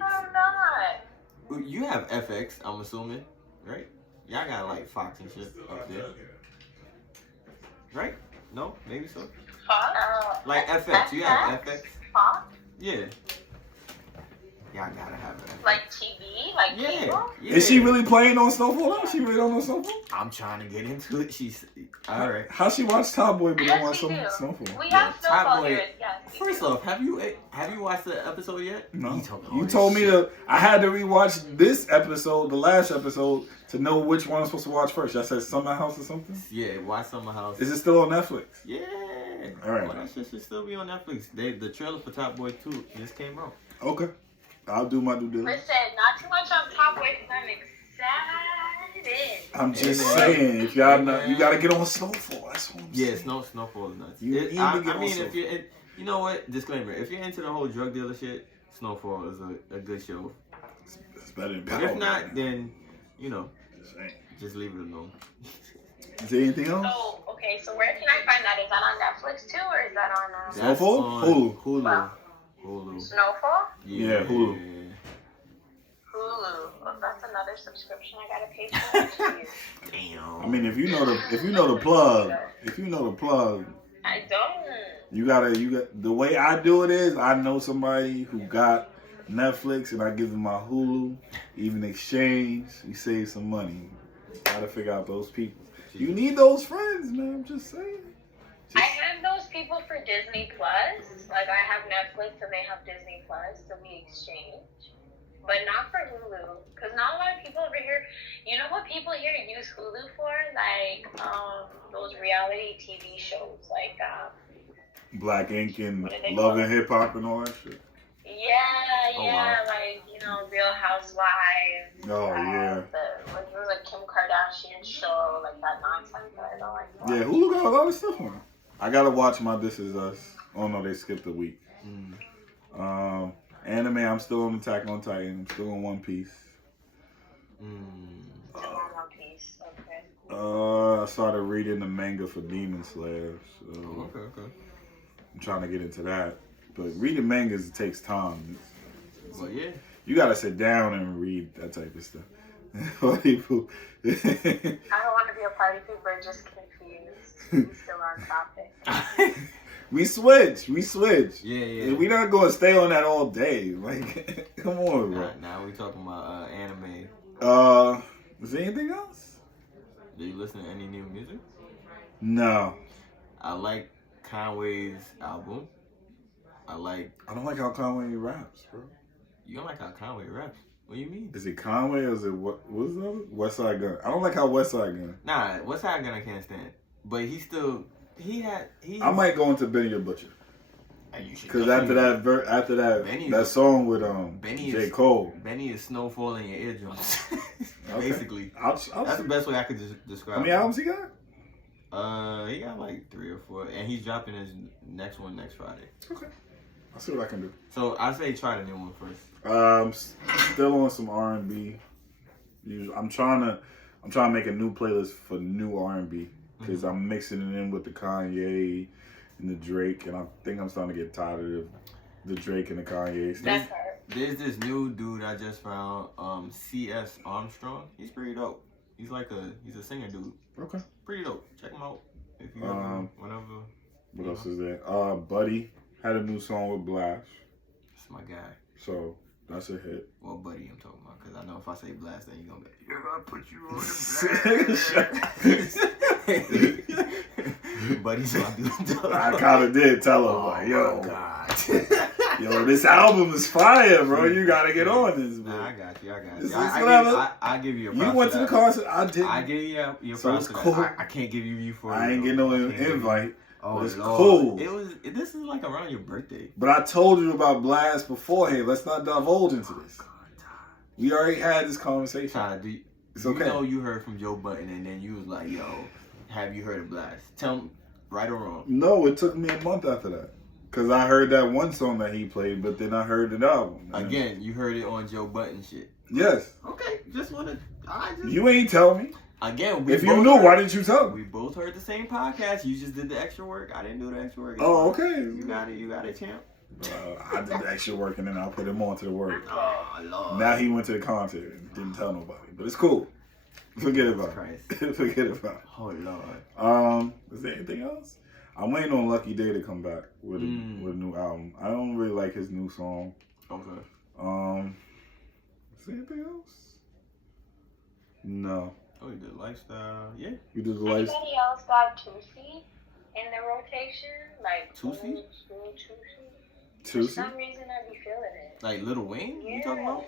I'm not. You have FX, I'm assuming, right? Y'all got like Fox and shit up there, right? No, maybe so. Fox? Like FX, you have FX? Fox? Yeah. Y'all gotta have it. Like TV? Like Yeah. cable? Yeah. Is she really playing on Snowfall now? She really don't know Snowfall? I'm trying to get into it. She's all right. How she watch Top Boy but don't Yes, watch we do. Snowfall? We Yeah, have Top Snowball Boy- here. Yes. we First do. off, have you watched the episode yet? No. all You this told me shit. to. I had to rewatch this episode, the last episode, to know which one I'm supposed to watch first. I said Summer House or something. Yeah, watch Summer House. Is it still on Netflix? Yeah. All right. Well, that shit should still be on Netflix. The trailer for Top Boy 2 just came out. Okay. I'll do my due diligence. Listen, not too much on Top Boy because I'm excited. I'm just Amen. saying, if y'all Amen. not, you gotta get on Snowfall. That's what I'm Yeah, saying. Snowfall is nuts. You need to I get mean, on if Snowfall. you're, you know what? Disclaimer: if you're into the whole drug dealer shit, Snowfall is a good show. It's better than But Power. if not, then you know, Just saying. just leave it alone. Is there anything else? So, okay, so where can I find that? Is that on Netflix too, or is that on That's Snowfall? on Hulu. Hulu. Wow. Hulu. Snowfall? Yeah, Hulu. Hulu. Well, that's another subscription I gotta pay for. Jeez. Damn. I mean, if you know the plug, I don't. you got the way I do it is I know somebody who got Netflix and I give them my Hulu, even exchange, we save some money. Gotta figure out those people. You need those friends, man. I'm just saying. I have those people for Disney Plus. Like I have Netflix and they have Disney Plus, so we exchange. But not for Hulu, because not a lot of people over here. You know what people here use Hulu for? Like those reality TV shows, like Black Ink and What are they Love called? and Hip Hop and all that shit. Oh, wow. like Real Housewives. Oh, yeah. There was a Kim Kardashian show, like that nonsense that I don't like. to Yeah, watch. Hulu got a lot of stuff on it. I gotta watch my This Is Us. Oh no, they skipped a week. Anime, I'm still on Attack on Titan. I'm still on One Piece. Still on One Piece. Okay. I started reading the manga for Demon Slayer, so Okay. I'm trying to get into that. But reading mangas takes time. Well, yeah. You gotta sit down and read that type of stuff. People. I don't want to be a party pooper, just confused. Still on topic. We switch. Yeah. We not gonna stay on that all day. Like, come on, bro. Now we talking about anime. Is there anything else? Do you listen to any new music? No. I like Conway's album. I don't like how Conway raps, bro. You don't like how Conway raps? What do you mean? Is it Conway or is it what's the other? West Side Gun. I don't like how West Side Gun. Nah, West Side Gun I can't stand. But I might go into Benny the Butcher. Because after that that song with J. Cole. Benny is snowfall in your eardrums. Okay. Basically. I'll That's the best way I could describe it. How many albums he got? He got like 3 or 4. And he's dropping his next one next Friday. Okay. I'll see what I can do. So I say try the new one first. Still on some R&B. I'm trying to make a new playlist for new R&B because I'm mixing it in with the Kanye and the Drake, and I think I'm starting to get tired of the Drake and the Kanye stuff. There's this new dude I just found, C.S. Armstrong. He's pretty dope. He's a singer dude. Okay. Pretty dope. Check him out if you whenever. What else is there? Buddy had a new song with Blast. That's my guy. So that's a hit. Well, Buddy, I'm talking about, because I know if I say Blast, then you're gonna be, you're gonna put you on the blast. Buddy's my dude. I kind of did tell him, like, yo, God. yo, this album is fire, bro. You gotta get on this, bro. Nah, I got you. I give you a You went to the concert. I didn't. I gave you your so props it's for cool. that. I can't give you for it. I ain't get no invite. Oh, it's Lord. cool. This is like around your birthday. But I told you about Blast beforehand. Let's not divulge into this. We already had this conversation. Ty, it's okay. You know you heard from Joe Budden and then you was like, yo, have you heard of Blast? Tell me, right or wrong? No, it took me a month after that. Because I heard that one song that he played, but then I heard the album. Man. Again, you heard it on Joe Budden shit. Yes. Okay, You ain't tell me. Again, if you knew, why didn't you tell me? We both heard the same podcast. You just did the extra work. I didn't do the extra work. Oh, okay. You got it, champ. I did the extra work and then I put him on to the work. Oh, Lord. Now he went to the concert and didn't tell nobody. But it's cool. Forget about it. Forget about it. Oh, Lord. Is there anything else? I'm waiting on Lucky Day to come back with a new album. I don't really like his new song. Okay. Is there anything else? No. Oh, you did Lifestyle. Yeah. You did the Lifestyle. Anybody else got Tusi in the rotation? Like Tusi? For some reason, I be feeling it. Like Lil Wayne? Yeah. You talking about?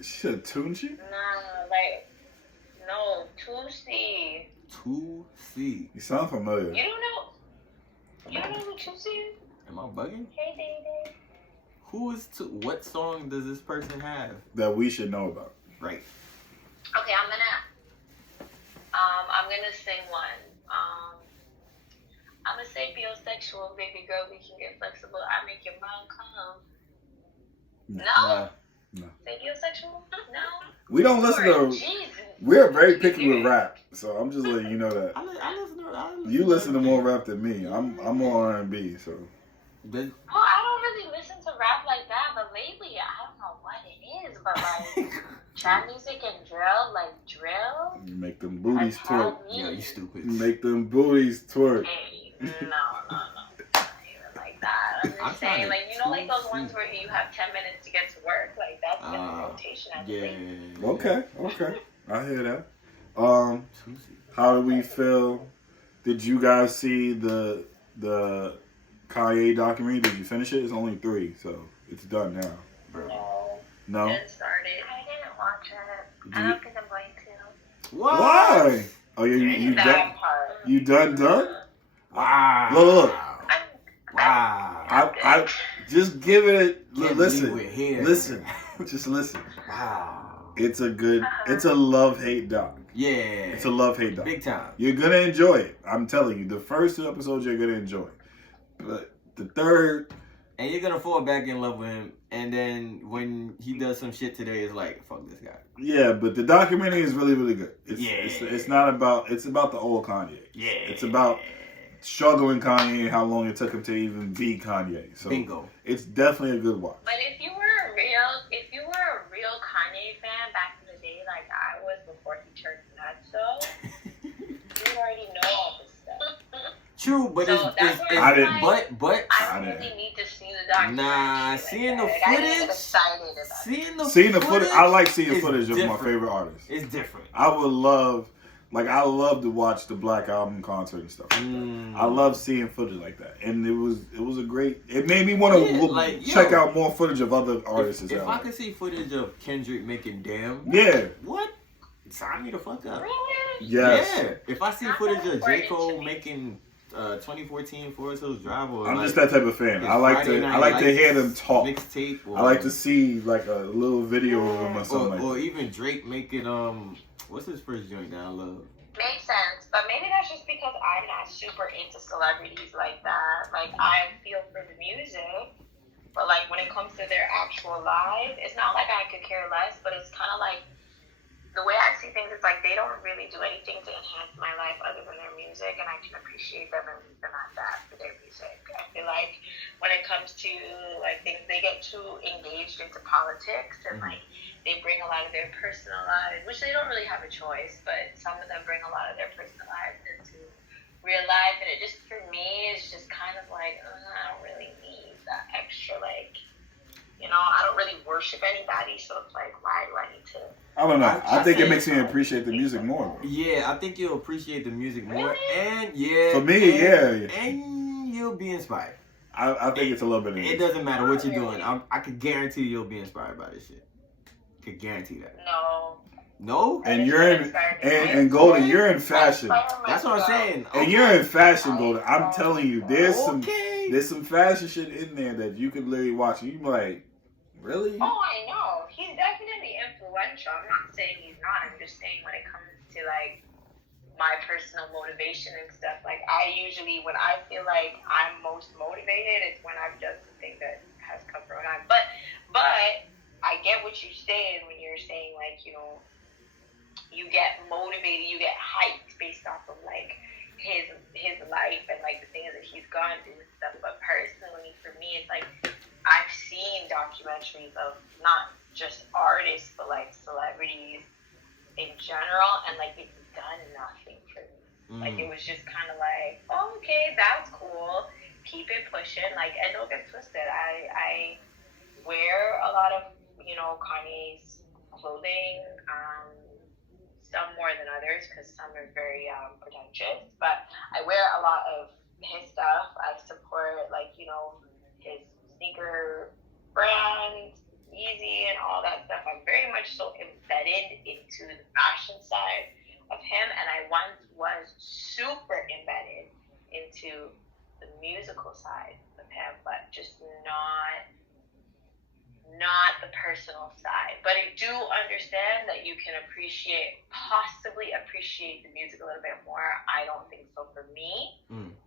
Shit, Tunchi? Nah, like, no, Tusi. Tusi. You sound familiar. You don't know? You don't know who Tusi is? Am I bugging? Hey, David. What song does this person have? That we should know about. Right. Okay, I'm gonna sing one. I'm gonna say biosexual, baby girl, we can get flexible. I make your mind come. No? No. Say biosexual? No. We don't listen to. Jesus. We're very picky with rap, so I'm just letting you know that. I listen to. You listen to more rap than me. I'm more R&B, so. Well, I don't really listen to rap like that, but lately I don't know what it is, but like trap music and drill, like drill. You make them booties twerk. Yeah, you stupid. You make them booties twerk. Hey, no. Not even like that. I'm just saying, like, you know, like those ones where you have 10 minutes to get to work, like that's in the rotation. Okay. I hear that. How do we feel? Did you guys see the Kanye documentary? Did you finish it? It's only 3, so it's done now. No? It started. I didn't watch it. I don't think I'm going to. What? Why? Oh, you done? You done? Wow. Look. Wow. I just give it a listen. Just listen. Wow. It's a love-hate doc. Yeah. It's a love-hate doc. Big time. You're gonna enjoy it. I'm telling you. The first 2 episodes you're gonna enjoy. But the third, and you're gonna fall back in love with him, and then when he does some shit today, it's like, fuck this guy. Yeah, but the documentary is really, really good. It's not about. It's about the old Kanye. Yeah. It's about struggling Kanye and how long it took him to even be Kanye. So bingo. It's definitely a good watch. But if you were a real Kanye fan back in the day, like I was before he turned nuts, so you already know all this stuff. True, but So that's where I it's didn't. like, but I really need to see the documentary. Nah, like seeing that. the Like, I get footage, excited about it. seeing the footage. I like seeing is footage of my different. favorite artists. It's different. I would love, like, I love to watch the Black Album concert and stuff like that. I love seeing footage like that, and it was a great. It made me want to check out more footage of other artists. If I could see footage of Kendrick making Damn, yeah, what? Sign me the fuck up. Really? yes. Yeah. If I see footage of J. Cole making 2014 Forest Hills Drive, or I'm like, just that type of fan. I like to hear them talk. Mixtape. I like to see like a little video of them or something. Or even Drake making what's his first joint that I love? Makes sense, but maybe that's just because I'm not super into celebrities like that. Like, I feel for the music, but like when it comes to their actual lives, it's not like I could care less, but it's kind of like the way I see things is like they don't really do anything to enhance my life other than their music, and I can appreciate them and leave them at that for their music. I feel like when it comes to like things, they get too engaged into politics and like they bring a lot of their personal lives, which they don't really have a choice, but some of them bring a lot of their personal lives into real life, and it just, for me, is just kind of like, I don't really need that extra, like, you know, I don't really worship anybody, so it's like, why do I need to? I don't know. I think it makes me appreciate the music more. Yeah, I think you'll appreciate the music more, Really? and yeah, For me, yeah. and you'll be inspired. I think it's a little bit of It doesn't matter what you're doing. I could guarantee you'll be inspired by this shit. Could guarantee that. No. No? And you're in, and Golden, you're in fashion. That's what I'm saying. And you're in fashion, Golden. I'm telling you, there's Okay. some fashion shit in there that you could literally watch and you be like, really? Oh, I know. He's definitely influential. I'm not saying he's not. I'm just saying when it comes to, like, my personal motivation and stuff, like, I usually, when I feel like I'm most motivated, it's when I've done something that has come from it. But I get what you're saying when you're saying, like, you know, you get motivated, you get hyped based off of, like, his life and, like, the things that he's gone through and stuff. But personally, for me, it's like, I've seen documentaries of not just artists, but, like, celebrities in general, and, like, it's done nothing for me. Like, it was just kind of like, oh, okay, that's cool. Keep it pushing. Like, and don't get twisted. I wear a lot of, you know, Kanye's clothing, some more than others because some are very pretentious, but I wear a lot of his stuff. I support, like, you know, his sneaker brand, Yeezy, and all that stuff. I'm very much so embedded into the fashion side of him, and I once was super embedded into the musical side of him, but just not the personal side. But I do understand that you can possibly appreciate the music a little bit more. I don't think so for me,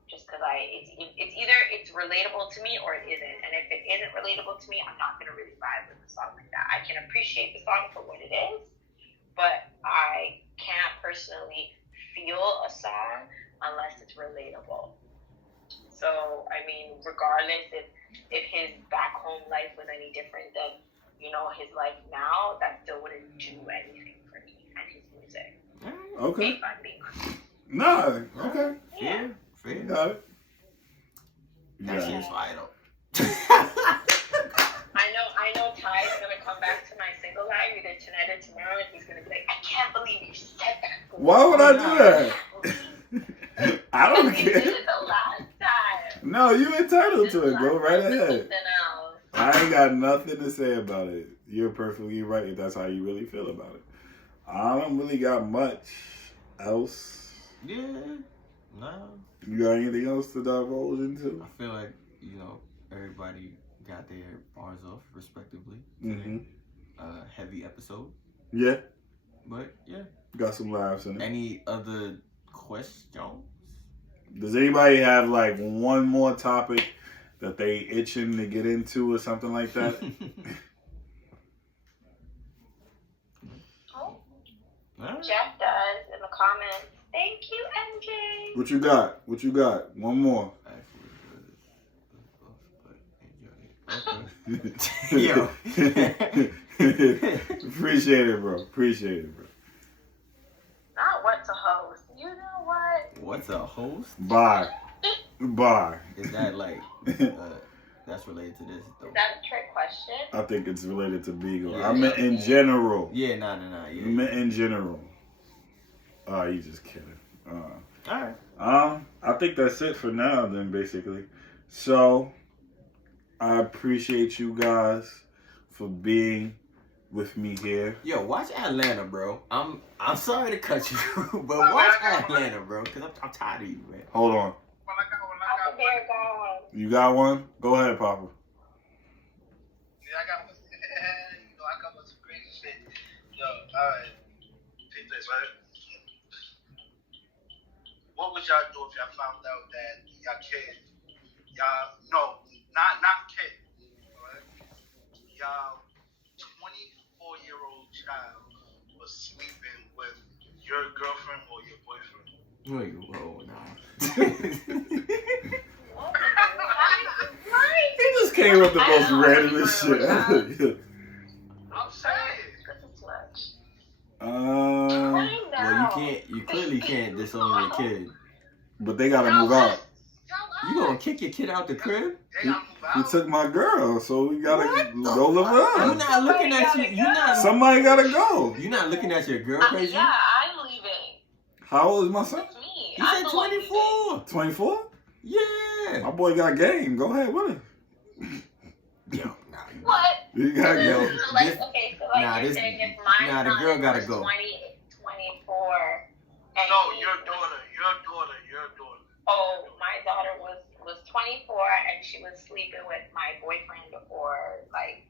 just because it's either it's relatable to me or it isn't. And if it isn't relatable to me, I'm not gonna really vibe with the song like that. I can appreciate the song for what it is, but I can't personally feel a song unless it's relatable. So, I mean, regardless if his back home life was any different than, you know, his life now, that still wouldn't do anything for me and his music. Okay. If I'm being honest. Nah, okay. Yeah. Fair. You got it. That shit's fire though. I know Ty's gonna come back to my single live either tonight or tomorrow, and he's gonna be like, I can't believe you said that. Why would I do that? I don't You did care. it the last time. No, you entitled to it. Go right ahead. Something else. I ain't got nothing to say about it. You're perfectly right if that's how you really feel about it. I don't really got much else. Yeah. No. You got anything else to divulge into? I feel like, you know, everybody got their bars off respectively. Mm-hmm. Heavy episode. Yeah. But yeah. Got some laughs in it. Any other questions? Does anybody have like one more topic that they itching to get into or something like that? Oh, Alright. Jeff does in the comments. Thank you, MJ. What you got? What you got? One more. Okay. Yo. Appreciate it, bro. Appreciate it, bro. Not what to host. You know what? What's a host? Bye. Bye. Is that like that's related to this? Though? Is that a trick question? I think it's related to Beagle. Yeah. I meant in general. Yeah, nah. I Yeah. meant in general. Oh, you just kidding. Alright. I think that's it for now then, basically. So, I appreciate you guys for being with me here. Yo, watch Atlanta, bro. I'm sorry to cut you, but watch Atlanta, bro, because I'm tired of you, man. Hold on. Papa Bear got one. You got one? Go ahead, Papa. Yeah, I got one. I got some crazy shit. Yo, alright. Take this, right? What would y'all do if y'all found out that y'all kid, no, not kid, alright? Y'all 24-year-old child was sleeping with your girlfriend or your boyfriend? Wait, whoa, nah. He just came with the most randomest shit. I'm saying. This is too much. Well, you clearly can't disown your kid. But they gotta move out. You gonna kick your kid out the crib? He took my girl, so we gotta go live with You're her. not looking at you. Somebody gotta go. You're not looking at your girl crazy. Yeah, I'm leaving. How old is my son? It's me. He said 24. 24? Yeah. My boy got game. Go ahead with it. Yo, nah. What? You got Yo, game. So like, this- okay, so like nah, you're this- saying if my nah, the son girl gotta was go. 24, and No, he- your daughter. Oh, my daughter was 24 and she was sleeping with my boyfriend or like,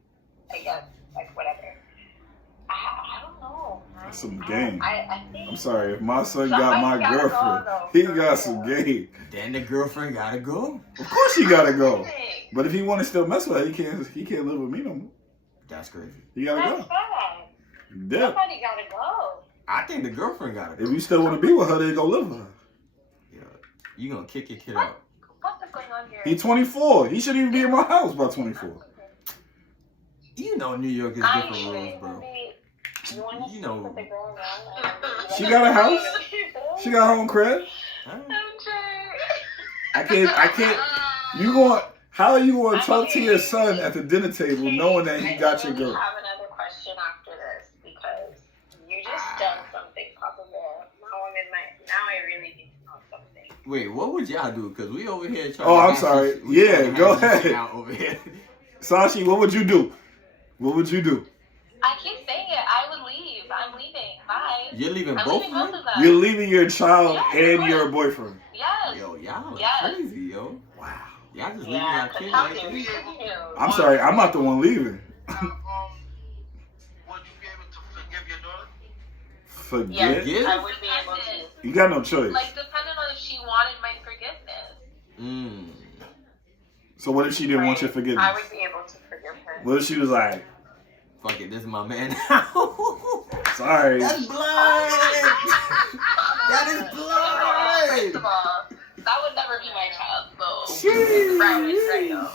I guess, like whatever. I don't know. That's some game. I think. I'm sorry, if my son got my Somebody gotta girlfriend, go, though, he for got real. some game. Then the girlfriend gotta go. Of course he gotta go. But if he wanna still mess with her, he can't live with me no more. That's crazy. He gotta That's go. bad. Yeah. Somebody gotta go. I think the girlfriend gotta go. If you still wanna be with her, then go live with her. Yeah. You gonna kick your kid out. What is going on here? He 24. He shouldn't even be in my house by 24. You know New York is I different rules, bro. You want to You know- with the girl now? She got a house. She got her own crib. I can't. How are you going to talk to your son at the dinner table knowing that he got your girl? I have another question after this because you just done something, Papa Bear. Now I really need to know something. Wait, what would y'all do? Because we over here trying Oh, to I'm hash sorry. this- we Yeah, trying to go hash this ahead. shit out over here. Sashi, what would you do? What would you do? I keep saying it. I would leave. I'm leaving. Bye. You're leaving I'm both leaving of both them? of them. You're leaving your child Yes, and of your course. boyfriend. Yes. Yo, y'all are Yes. crazy, yo. Wow. Y'all just leaving Yeah, y'all because kid how like can this? we continue? I'm sorry, I'm not the one leaving. Would you be able to forgive your daughter? Forget? Yes, I would be able to. You got no choice. Like, depending on if she wanted my forgiveness. So what if she didn't want your I forgiveness? would be able to forgive her. What if she was like, Fuck it, this is my man. sorry. That's blood! That is First blood! of all, that would never be my child, so. Jeez. Right, no. Alright.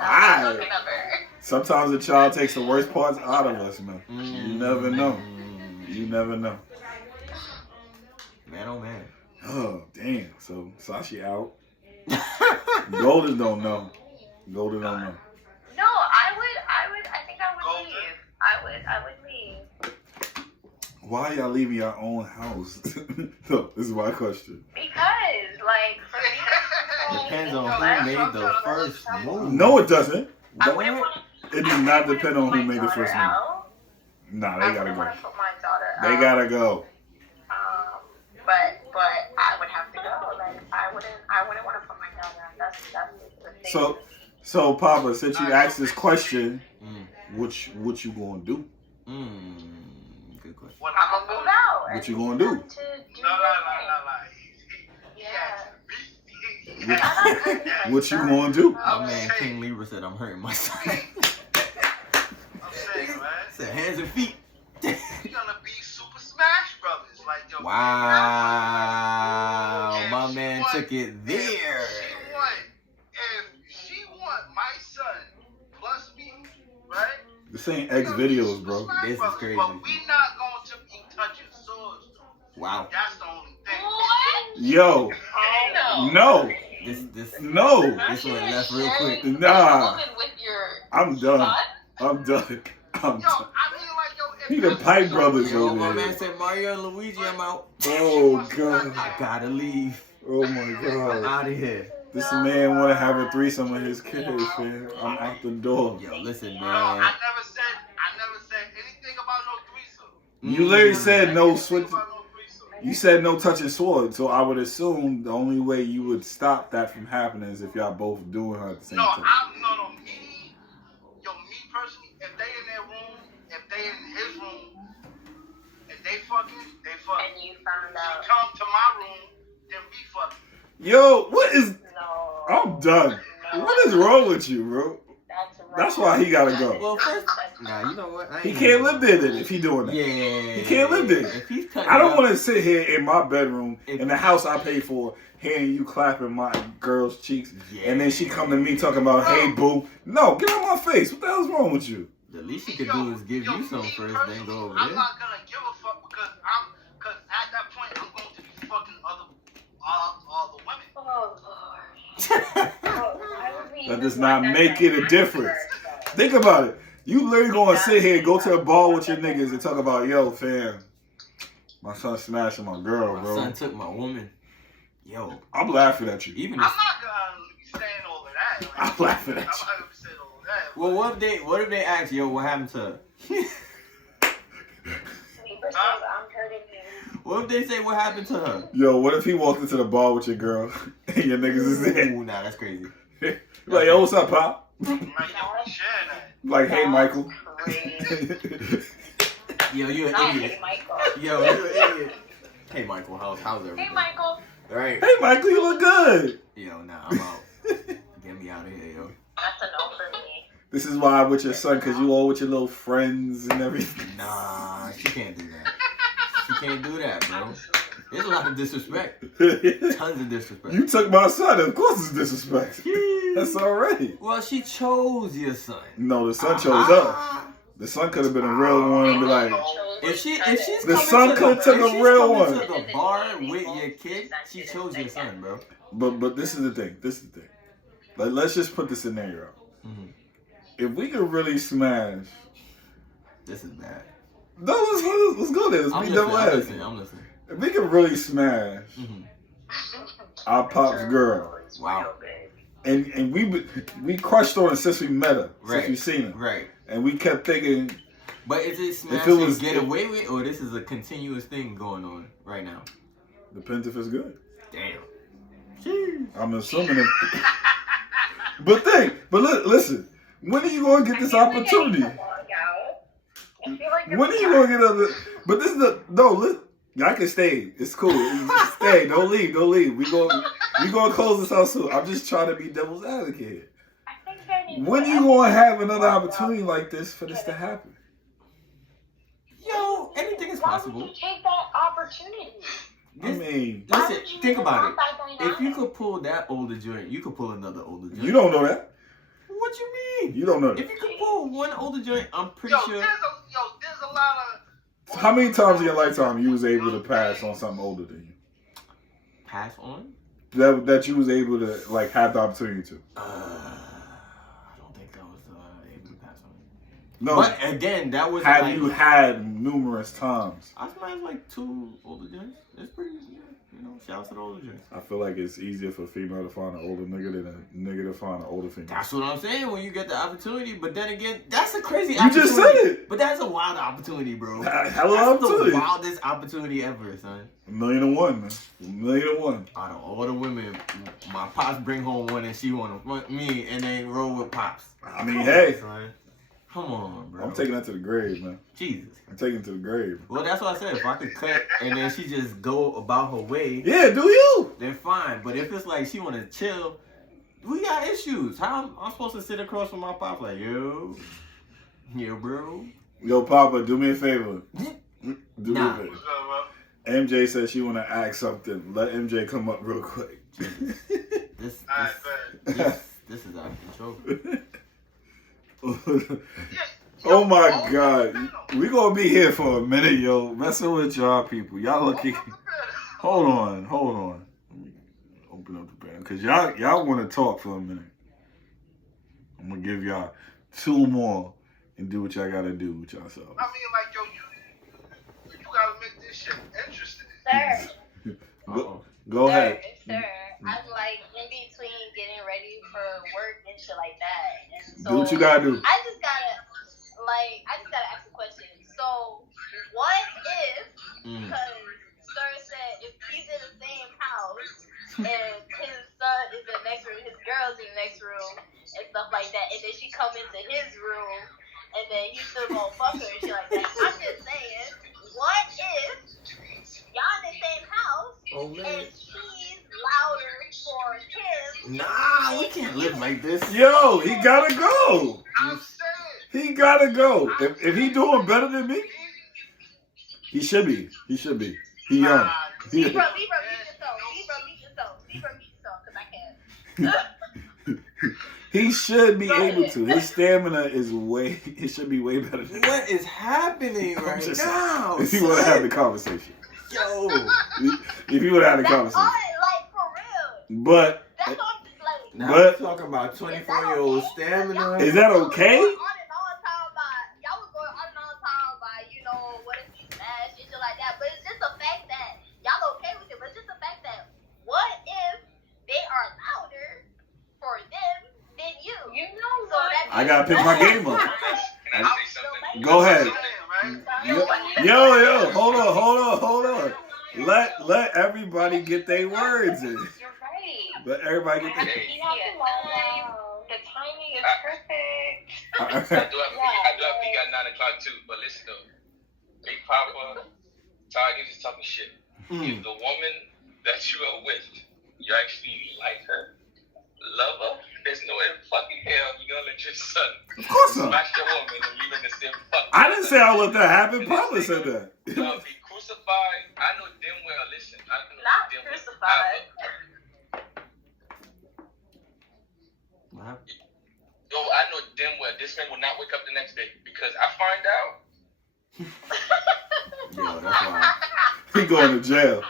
That would never. Sometimes a child takes the worst parts out of us, man. You never know. You never know. Man, oh man. Oh, damn. So, Sashi out. Golden don't know. Golden don't know. No, I think I would leave. I would leave. Why y'all leaving your own house? No, this is my question. Because, like, for me, Depends on who made the first move. No, it doesn't. I wouldn't want to. It does not depend on who made the first move. Out. Nah, I they gotta wouldn't go. want to put my daughter out. They gotta go. But I would have to go. Like, I wouldn't want to put my daughter out. That's the thing. So Papa, since you asked this question, what you gonna do? Good question. I'm gonna move out. What you gonna do? No. What you gonna do? My man King Libra said I'm hurting myself. I'm saying, man. Said hands and feet. We're gonna be Super Smash Brothers. Like, yo, Wow, my man took it there. If she want my son plus me, right? This ain't X videos, bro. This is crazy. But we not going to be touching swords. Wow. That's the only thing. What? Yo, I know. no. No. This went left real quick. Nah. Woman with your I'm done. son? I'm done. I'm Yo, done. I mean, like, yo, if He the you- Pipe Brothers Yo, over my there. man said Mario and Luigi, I'm out. Oh God. I gotta leave. Oh my I'm God. out of here. This man want to have a threesome with his kids, man. I'm out the door. Yo, listen, No, man. I never said anything about no threesome. You literally said no Anything switch. about no threesome. You said no touching sword, so I would assume the only way you would stop that from happening is if y'all both doing her at the same No, time. me personally, if they in their room, if they in his room, and they fucking. And you found out. Come to my room, then we fucking. Yo, what is? No. I'm done. No. What is wrong with you, bro? That's wrong. That's why he gotta go. Well, first, nah, you know what? I He ain't can't gonna- live there then if he doing that. Yeah. He can't live there. If he's cutting I don't up- want to sit here in my bedroom in the house I pay for, hearing you clapping my girl's cheeks, Yeah. and then she come to me talking about, "Hey, boo." No, get out my face. What the hell's wrong with you? The least you could do is give you some me first, then go over I'm there. not gonna give a fuck because at that point I'm going to be fucking all the women. Oh, Lord. Why would we That even does want not that make to it a happen difference. first, though? Think about it. You literally gonna sit here and go to a bar with your niggas and talk about, "Yo, fam, my son smashing my girl, My bro." son took my woman. Yo, I'm laughing at you. even I'm if, not gonna be saying all of that. Like, I'm laughing at I'm you. not gonna say all of that. well, what if they ask, yo, what happened to her? Libra says, I'm hurting you. What if they say, what happened to her? Yo, what if he walked into the bar with your girl and your niggas is there? Ooh, nah, that's crazy. Like, "Yo, what's up, Pop?" Like, yo, we sharing that. Like, "Hey, Michael." Crazy. Yo, you an Not idiot. hey, Michael. Yo, you an idiot. Hey, Michael, how's everything? Hey, Michael. All right. "Hey, Michael, you look good." Yo, nah, I'm out. Get me out of here, yo. That's a no for me. This is why I'm with your son, because you all with your little friends and everything. Nah, she can't do that. She can't do that, bro. There's a lot of disrespect. Tons of disrespect. You took my son, of course it's disrespect. That's already. Well, she chose your son. No, the son chose her. The son could have been a real one and be like, If she's The coming son to could've took if a she's real coming one. to the bar with your kid, she chose your son, bro. but this is the thing. Like, let's just put the scenario. Mhm. If we could really smash, This is bad. no, let's go there. Let's I'm be double listening. ass. I'm listening. If we could really smash Mhm. our pop's girl, Wow. and we crushed on her since we met her, Right. since we seen her, Right. and we kept thinking, But is it smash it was- and get away with, or this is a continuous thing going on right now? depends if it's good. Damn. I'm assuming it. But listen, when are you gonna get this opportunity? When are you gonna get other? But this is y'all can stay. It's cool. Just stay. Don't leave. We gonna close this out soon. I'm just trying to be devil's advocate here. When are you gonna have another opportunity like this for this to happen? Yo, anything is Why possible. would you take that opportunity? I mean, Why Listen, would you think even about want it. that dynamic? If you could pull that older joint, you could pull another older joint. you don't know that. What you mean? You don't know If that. you could pull one older joint, I'm pretty Yo, sure. there's a lot of. How many times in your lifetime you was able to pass on something older than you? Pass on? That you was able to like have the opportunity to? I don't think I was able to pass on. No. But again, that was Have like, you had numerous times? I smashed like 2 older joints. It's pretty, you know, shouts to the older joints. I feel like it's easier for a female to find an older nigga than a nigga to find an older female. That's what I'm saying when you get the opportunity. But then again, that's a crazy You opportunity. just said it. But that's a wild opportunity, bro. Hella That's opportunity. the wildest opportunity ever, son. 1,000,001, man. 1,000,001. Out of all the women, my pops bring home one and she wanna fuck me and then roll with pops. I mean, Come hey. on, son. Come on, bro. I'm taking that to the grave, man. Jesus. I'm taking it to the grave. Well, that's what I said. If I could cut and then she just go about her way, Yeah, do you? then fine. But if it's like she wanna chill, we got issues. How I'm supposed to sit across from my pop like, yo, bro? Yo, Papa, do me a favor. Do me Nah. a favor. What's up, bro? MJ says she want to ask something. Let MJ come up real quick. This Alright, this is out of control. Oh my God. We gonna be here for a minute, yo. Messing with y'all people. Y'all looking. Hold on. open up the band because y'all want to talk for a minute. I'm gonna give y'all 2 more and do what y'all gotta do with yourselves. I mean, like, yo, you gotta make this shit interesting. Sir, Go ahead. Sir, I'm like in between getting ready for work and shit like that. And so Do what you gotta do. I just gotta ask a question. So what if, because Sir said if he's in the same house and his son is in the next room, his girl's in the next room and stuff like that, and then she come into his room and then he's still gonna fuck her and shit like that. I'm just saying, what if y'all in the same house and she's louder for him? Nah, we can't live like this. Yo, he gotta go. I'm saying. He gotta go. If he doing better than me, he should be. He should be. He young. Be from me yourself, because I can't. He should be able to. His stamina is it should be way better than What is happening right now? if he would have had the conversation. Yo. If he would have had the That's all, conversation. like, for real. But That's all I'm just like. Now But- we're talking about 24-year-old stamina. is that okay? Y'all was going on and on talking about, you know, what if he smashed and shit like that. But it's just the fact that y'all okay with it. But it's just the fact that what if they are louder for them than you? You know, so that I gotta pick my game up. Can I say something? Go ahead. Right? Yo, hold on. Let everybody get their words in. You're right. Let everybody get their. You have to time. The timing is perfect. I do have peak at 9 o'clock too, but listen though. Big Papa, Todd, you just talking shit. If the woman that you are with, you actually like her, love her, there's no way in fucking hell you're gonna let your son Of course not. smash your woman and leave her in the same fucking. I didn't say I would let that happen. Papa said that. You'll be crucified. I know damn well, listen, I know Not damn well. crucified. Yo, I know damn well this man will not wake up the next day because I find out. Yo, that's why. He going to jail.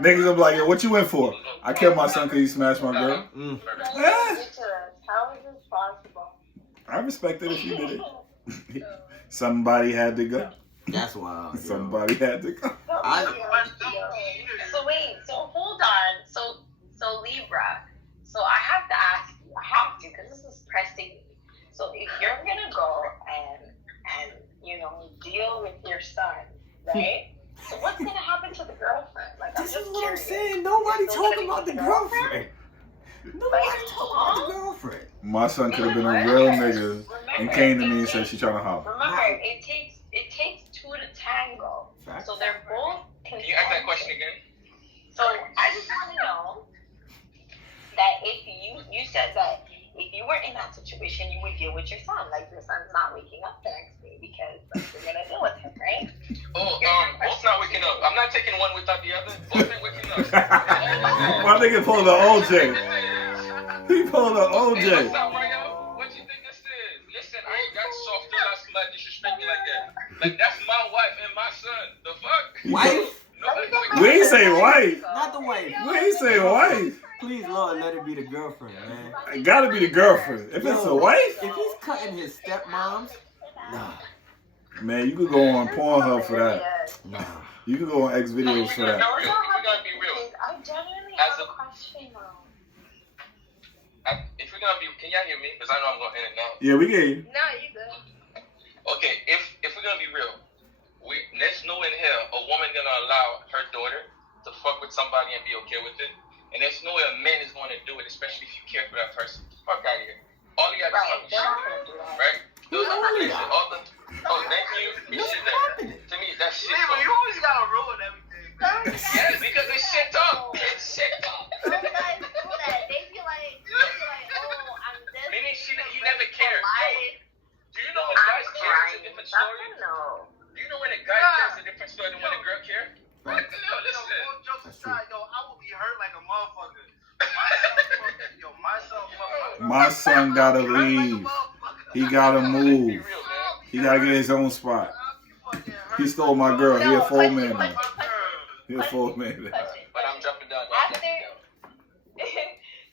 Niggas I'm like, yo, what you in for? I killed my son because he smashed my girl. Mm. Eh, How is this possible? I respect it if you did it. Somebody had to go. That's wild. yo. Somebody had to go. So wait, so hold on. So Libra. So I have to ask you, because this is pressing me. So if you're gonna go and you know deal with your son, right? So what's gonna happen to the girlfriend? Like, This I'm is just what I'm curious. saying. Nobody You're still talking gonna about the keep girlfriend. Nobody talking about the girlfriend. My son could have been a real nigga and came to me and said she trying to holler. Remember, it takes two to tango. Facts. So they're both. Can you ask that question again? So I just want to know that if you said that if you were in that situation, you would deal with your son. Like your son's not waking up the next day because you're gonna deal with him, right? Oh, both not waking up. I'm not taking one without the other. Both ain't waking up. My nigga pulled the OJ. He pulled the Hey, OJ. what's up, Mario? What you think this is? Listen, I ain't got soft till I somebody disrespect me like that. Like that's my wife and my son. The fuck? Wife? Nobody We ain't say wife. Not the wife. We ain't say wife. Please, Lord, let it be the girlfriend, man. It gotta be the girlfriend. If it's a wife, If he's cutting his stepmoms, nah. man, you could go on Pornhub for that. Nah. You could go on X videos for that. If we're gonna be real, I genuinely As have a- a question though. if we're gonna be, can y'all hear me? Because I know I'm gonna end it now. Yeah, we get you. No, you good. Okay, if we're gonna be real, there's no in hell a woman gonna allow her daughter to fuck with somebody and be okay with it, and there's no way a man is going to do it, especially if you care for that person. Fuck out of here. All you gotta Right, do they're is not gonna do that. right? Who's only Listen, that? thank you. What's Shit, happening? to me, that shit. Libra, you always gotta ruin everything. Yes, because it's shit talk. It's shit talk. Some guys do that. They be like, oh, I'm this. Maybe you never cared. Life. Do you know when I'm guys care? It's a crying. different That's story. a no. Do you know when a guy cares is a different story than when a girl cares? Right. Yo, Yo, listen. all jokes That's aside, yo, I will be hurt like a motherfucker. My son gotta leave. He gotta Let's be move. real, man. He gotta get his own spot. He stole my girl. He a full man now. You're full man. Question. But I'm jumping down. After.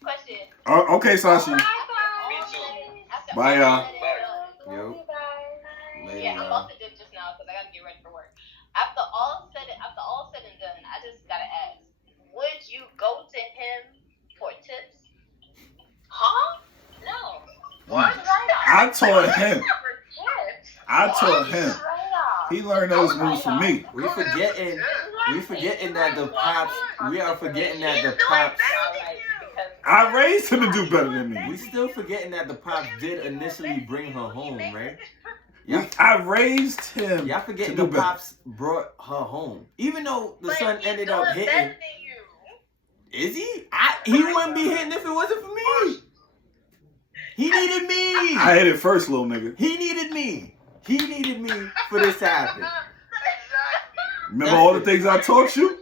Question. Okay, Sashi. Me too. Bye, y'all. Yo. Yeah, I'm about to dip just now because I gotta get ready for work. After all said and done, I just gotta ask: would you go to him for tips? Huh? No. What? I taught him. For tips. I taught him. He learned those moves from me. We forgetting that the pops. We are forgetting that the pops. I raised him to do better than me. We still forgetting that the pops did initially bring her home, right? I raised him. Y'all forgetting to the do better. pops brought her home, even though the son ended up hitting. Is he? He wouldn't be hitting if it wasn't for me. He needed me. I hit it first, little nigga. He needed me. He needed me for this to happen. Remember all the things I taught you?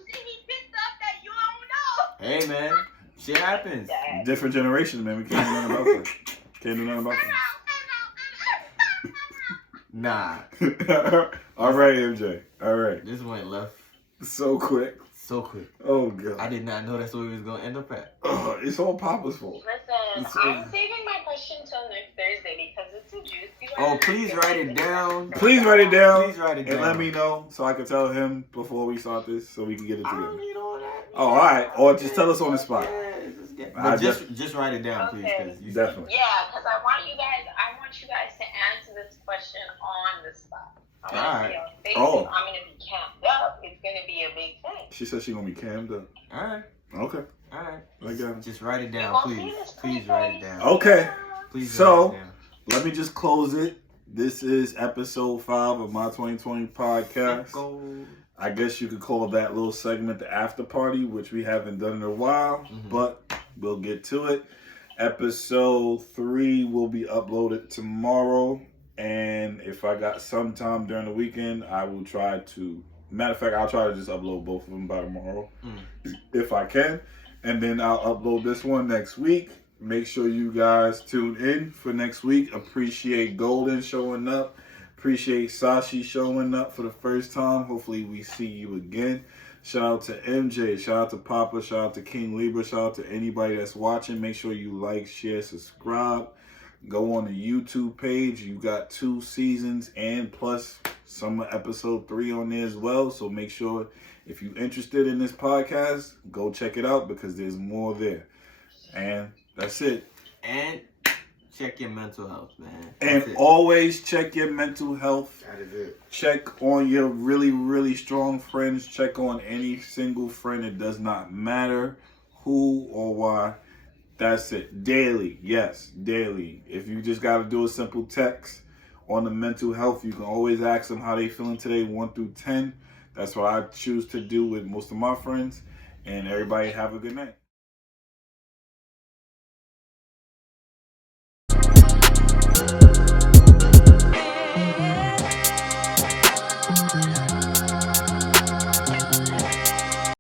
Hey man, shit happens. Different generation, man. We can't do nothing about that. Can't do nothing about Nah, that. All right, MJ. All right. this went left So quick. so quick. Oh, God. I did not know that's where we was gonna end up at. It's all Papa's fault. Listen, I'm saving my question till next Thursday because it's a juicy one. Oh, please write it down. Please write it down. Please write it And down. let me know so I can tell him before we start this so we can get it I together. don't need all that. Oh, all right. Or just tell us on the spot. But just write it down, please. Okay. 'Cause you Definitely. Yeah, because I want you guys to answer this question on the spot. I want to Alright. see your face. Oh. If I'm going to be camped up. It's going to be a big thing. She said she's going to be cammed up. All right, Okay. all right. I got it. Just write it down, gonna please. see this Please pretty write it face? down. Okay. Please So- write it down. Let me just close it. This is episode 5 of my 2020 podcast. Go. I guess you could call that little segment the after party, which we haven't done in a while, but we'll get to it. Episode 3 will be uploaded tomorrow, and if I got some time during the weekend, I will try to. Matter of fact, I'll try to just upload both of them by tomorrow, if I can, and then I'll upload this one next week. Make sure you guys tune in for next week. Appreciate Golden showing up. Appreciate Sashi showing up for the first time. Hopefully we see you again. Shout out to MJ. Shout out to Papa. Shout out to King Libra. Shout out to anybody that's watching. Make sure you like, share, subscribe. Go on the YouTube page. You got 2 seasons and plus some of episode 3 on there as well. So make sure if you're interested in this podcast, go check it out because there's more there. And that's it. And check your mental health, man. And That's it. always check your mental health. That is it. Check on your really, really strong friends. Check on any single friend. It does not matter who or why. That's it. Daily. Yes, daily. If you just got to do a simple text on the mental health, you can always ask them how they feeling today, 1 through 10. That's what I choose to do with most of my friends. And everybody have a good night.